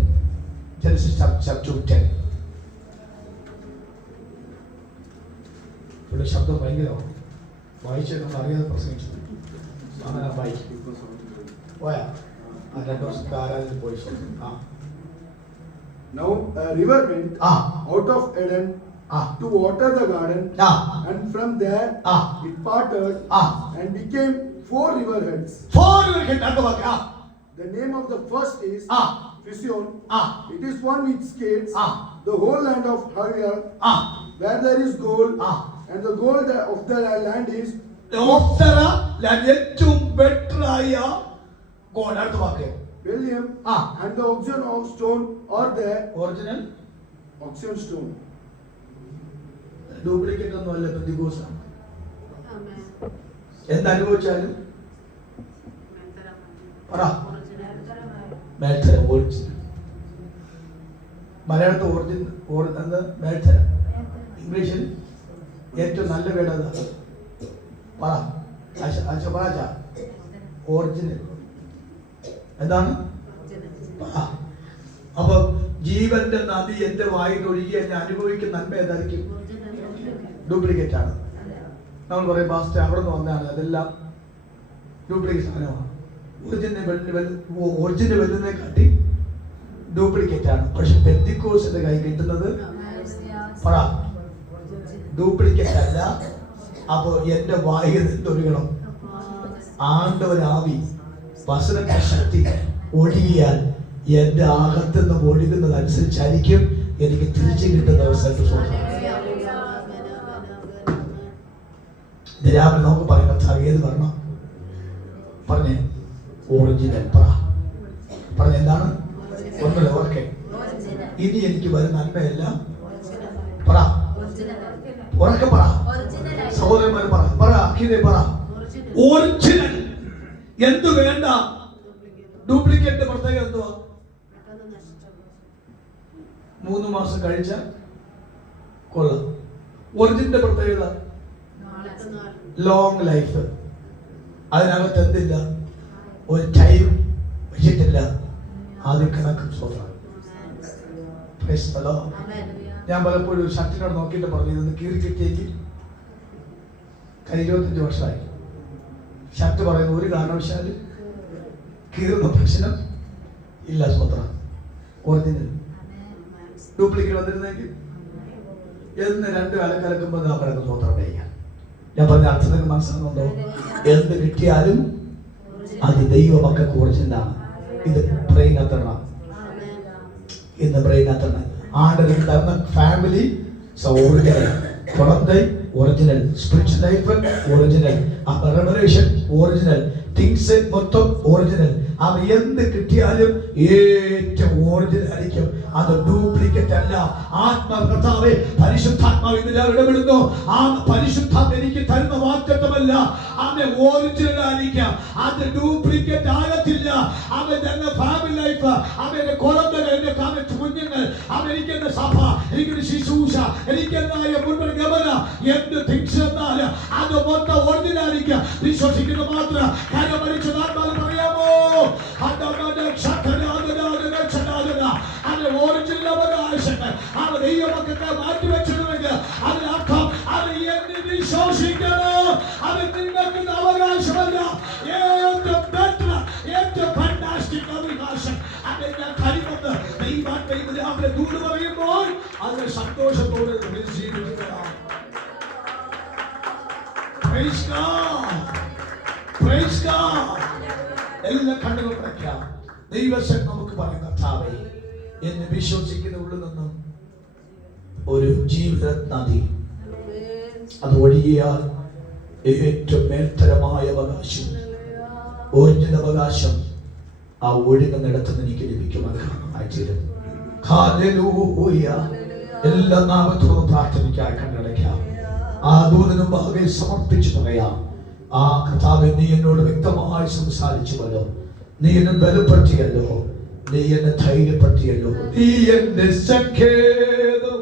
Genesis chapter 2:10. ഇവിടെ ശബ്ദം ഭയങ്കരമാണ്. വായിച്ചൊന്നും അറിയാതെ പ്രസംഗിച്ചു. അങ്ങനെ വായിക്കും പോയാ 2 വർഷത്തെ ആരാധന പോയി. Now a river went out of Eden to water the garden, and from there it parted and became 4 river heads. 4 river heads. The name of the first is Pison. It is one which skates the whole land of Haviah, where there is gold, and the gold of the land is ഏറ്റവും better ആയ gold. അടുത്ത വാക്ക് William, and the oxen of stone are there. Original Oxen stone. Duplicate ഒന്നും അല്ല. പെന്തിക്കോസ് എന്തനുഭവിച്ചാലും പറ മേൽത്തരം. Original മലയാളത്തിൽ original മേൽത്തരം. ഇംഗ്ലീഷിൽ ഏറ്റവും നല്ല വേർഡ് അതാണ്. പറ ഒറിജിനൽ എന്താണ്? അപ്പൊ ജീവന്റെ നദി എന്റെ വായിൽ ഒഴുകി എന്നെ അനുഭവിക്കുന്ന നന്മ ഏതായിരിക്കും? ഡ്യൂപ്ലിക്കേറ്റ് ആണ്. നമ്മൾ പറയും പാസ്റ്റർ അവിടെ നിന്ന് വന്നതാണ്, അതെല്ലാം ഡ്യൂപ്ലിക്കേറ്റ് സാധനമാണ്. ഒറിജിനൽ വരുന്നതിനെ കാട്ടി ഡ്യൂപ്ലിക്കേറ്റ് ആണ്. പക്ഷെ പെന്തിക്കോസിന്റെ കൈ കിട്ടുന്നത് പറ ഡ്യൂപ്ലിക്കേറ്റ് അല്ല. അപ്പൊ എന്റെ വായിൽ എന്തൊഴുകണം? ആണ്ടവരാവി വസനത്തെ ശക്തി ഒഴുകിയാൽ എന്റെ അകത്തുനിന്ന് ഒഴുകുന്നതനുസരിച്ചായിരിക്കും എനിക്ക് തിരിച്ചു കിട്ടുന്ന റിസൾട്ട്. രാവിലെ നമുക്ക് പറയാം ഏത് പറഞ്ഞോ പറഞ്ഞേ ഒറിജിനൽ പറഞ്ഞ എന്താണ്? ഒന്നല്ല ഓർക്കെ. ഇനി എനിക്ക് വരുന്ന നന്മയെല്ലാം പറ ഉറക്കെ പറ. സഹോദരന്മാർ പറ ഒറിജിനൽ. എന്ത് വേണ്ട? ഡ്യൂപ്ലിക്കേറ്റ് പ്രത്യേകത എന്തുവാ? 3 മാസം കഴിച്ചാൽ കൊള്ളാം. ഒറിജിനൽ പ്രത്യേകത ലോങ് ലൈഫ്. അതിനകത്ത് എന്തില്ല? ഒരു ടൈം വെച്ചിട്ടില്ല. ആദ്യ കണക്കും സ്വന്തം. ഞാൻ പലപ്പോഴും ഷർട്ടിനോട് നോക്കിയിട്ട് പറഞ്ഞു കീറി കിട്ടിയെങ്കിൽ 25 വർഷമായി ഷർട്ട് പറയുന്ന ഒരു കാരണവശാല് കീറുന്ന പ്രശ്നം ഇല്ല. സ്വന്തം ഒറിജിനൽ. ഡ്യൂപ്ലിക്കേറ്റ് വന്നിരുന്നെങ്കിൽ എന്ന് 2 അലക്കലക്കുമ്പോൾ നമ്മളൊക്കെ സ്വന്തം കഴിക്കാം. ഞാൻ പറഞ്ഞ അർത്ഥത്തിന് മനസ്സിലാകുന്നുണ്ടോ? എന്ത് കിട്ടിയാലും അത് ദൈവമക്കൾക്ക് ഒറിജിനലാണ്. ഇത് ബ്രെയിനകത്താണ്. ഇന്ന് ബ്രെയിനകത്താണ്. ആണ്ടവർക്ക് തരുന്ന ഫാമിലി ഒറിജിനൽ, കുളത്തെ original, spiritual life original, revelation original, things മൊത്തം ഒറിജിനൽ. അവ എന്ത് കിട്ടിയാലും ഏറ്റവും ഒറിജിനൽ ആയിരിക്കും, അത് ഡ്യൂപ്ലിക്കേറ്റ് അല്ല. ആത്മാവേ, പരിശുദ്ധാത്മാവ് ഇന്ന് ഞാൻ ഇടപെടുന്നു. ആ പരിശുദ്ധാത്മ എനിക്ക് തരുന്ന വാഗ്ദത്തമല്ല, അവൻ ഒറിജിനൽ ആയിരിക്കാം, അത് ഡ്യൂപ്ലിക്കേറ്റ് ആകത്തില്ല. അവൻ തന്നെ ഫാമിലി ലൈഫ്, അവന്റെ കുഴന്തകൾ, എന്റെ കുഞ്ഞുങ്ങൾ, അവൻ എനിക്കെന്ന സഭ, എനിക്കൊരു ശുശ്രൂഷ, എനിക്കെന്നായ മുൻപ് ഗമന, എന്ത് തിങ്സ് എന്നാല് അത് മൊത്തം ഒറിജിനൽ ആയിരിക്കാം. വിശ്വസിക്കുന്ന മാത്രം കാര്യം മരിച്ചതാത്മാവ് പറയാമോ, അവന്റെ ഒറിജിനൽ അവകാശങ്ങൾ അവൻ ദൈവമക്കൾക്ക് മാറ്റിവെച്ചിരുന്നെങ്കിൽ അതിനർത്ഥം അത് എന്നെ വിശ്വസിക്കണം. അത് നിങ്ങൾക്ക് അവകാശമല്ല, ഏറ്റവും ബെറ്റർ, ഏറ്റവും ഫാന്റാസ്റ്റിക് അവകാശം അതെല്ലാം കഴിയുന്നത് ദൈവാത്മ അവരെ ദൂത് പറയുമ്പോൾ അതിനെ സന്തോഷത്തോടെ എല്ലാ കണ്ണുകൾ അടയ്ക്കാം. ദൈവശൻ നമുക്ക് പറയാം, കർത്താവേ, എന്നെ വിശ്വസിക്കുന്ന ഉള്ളിൽ നിന്നും ഒരു ജീവിത നദി അത് ഒഴുകിയാൽ ഏറ്റവും മേൽത്തരമായ അവകാശം, ഒറിജിനൽ അവകാശം ആ ഒഴുകുന്നിടത്തുനിന്ന് എനിക്ക് ലഭിക്കുവാൻ തീരും. ഹല്ലേലൂയ. എല്ലാ നാമത്തോടും പ്രാർത്ഥനയ്ക്കായി കണ്ണടയ്ക്കാം. ആ ദൂതനും ഭാഗെ സമർപ്പിച്ച് പറയാം, ആ കർത്താവേ, നീ എന്നോട് വ്യക്തമായി സംസാരിച്ചുവല്ലോ, നീ എന്നെ ബലപ്പെടുത്തിയല്ലോ, നീ എന്നെ ധൈര്യപ്പെടുത്തിയല്ലോ, നീ എന്റെ സഖ്യേ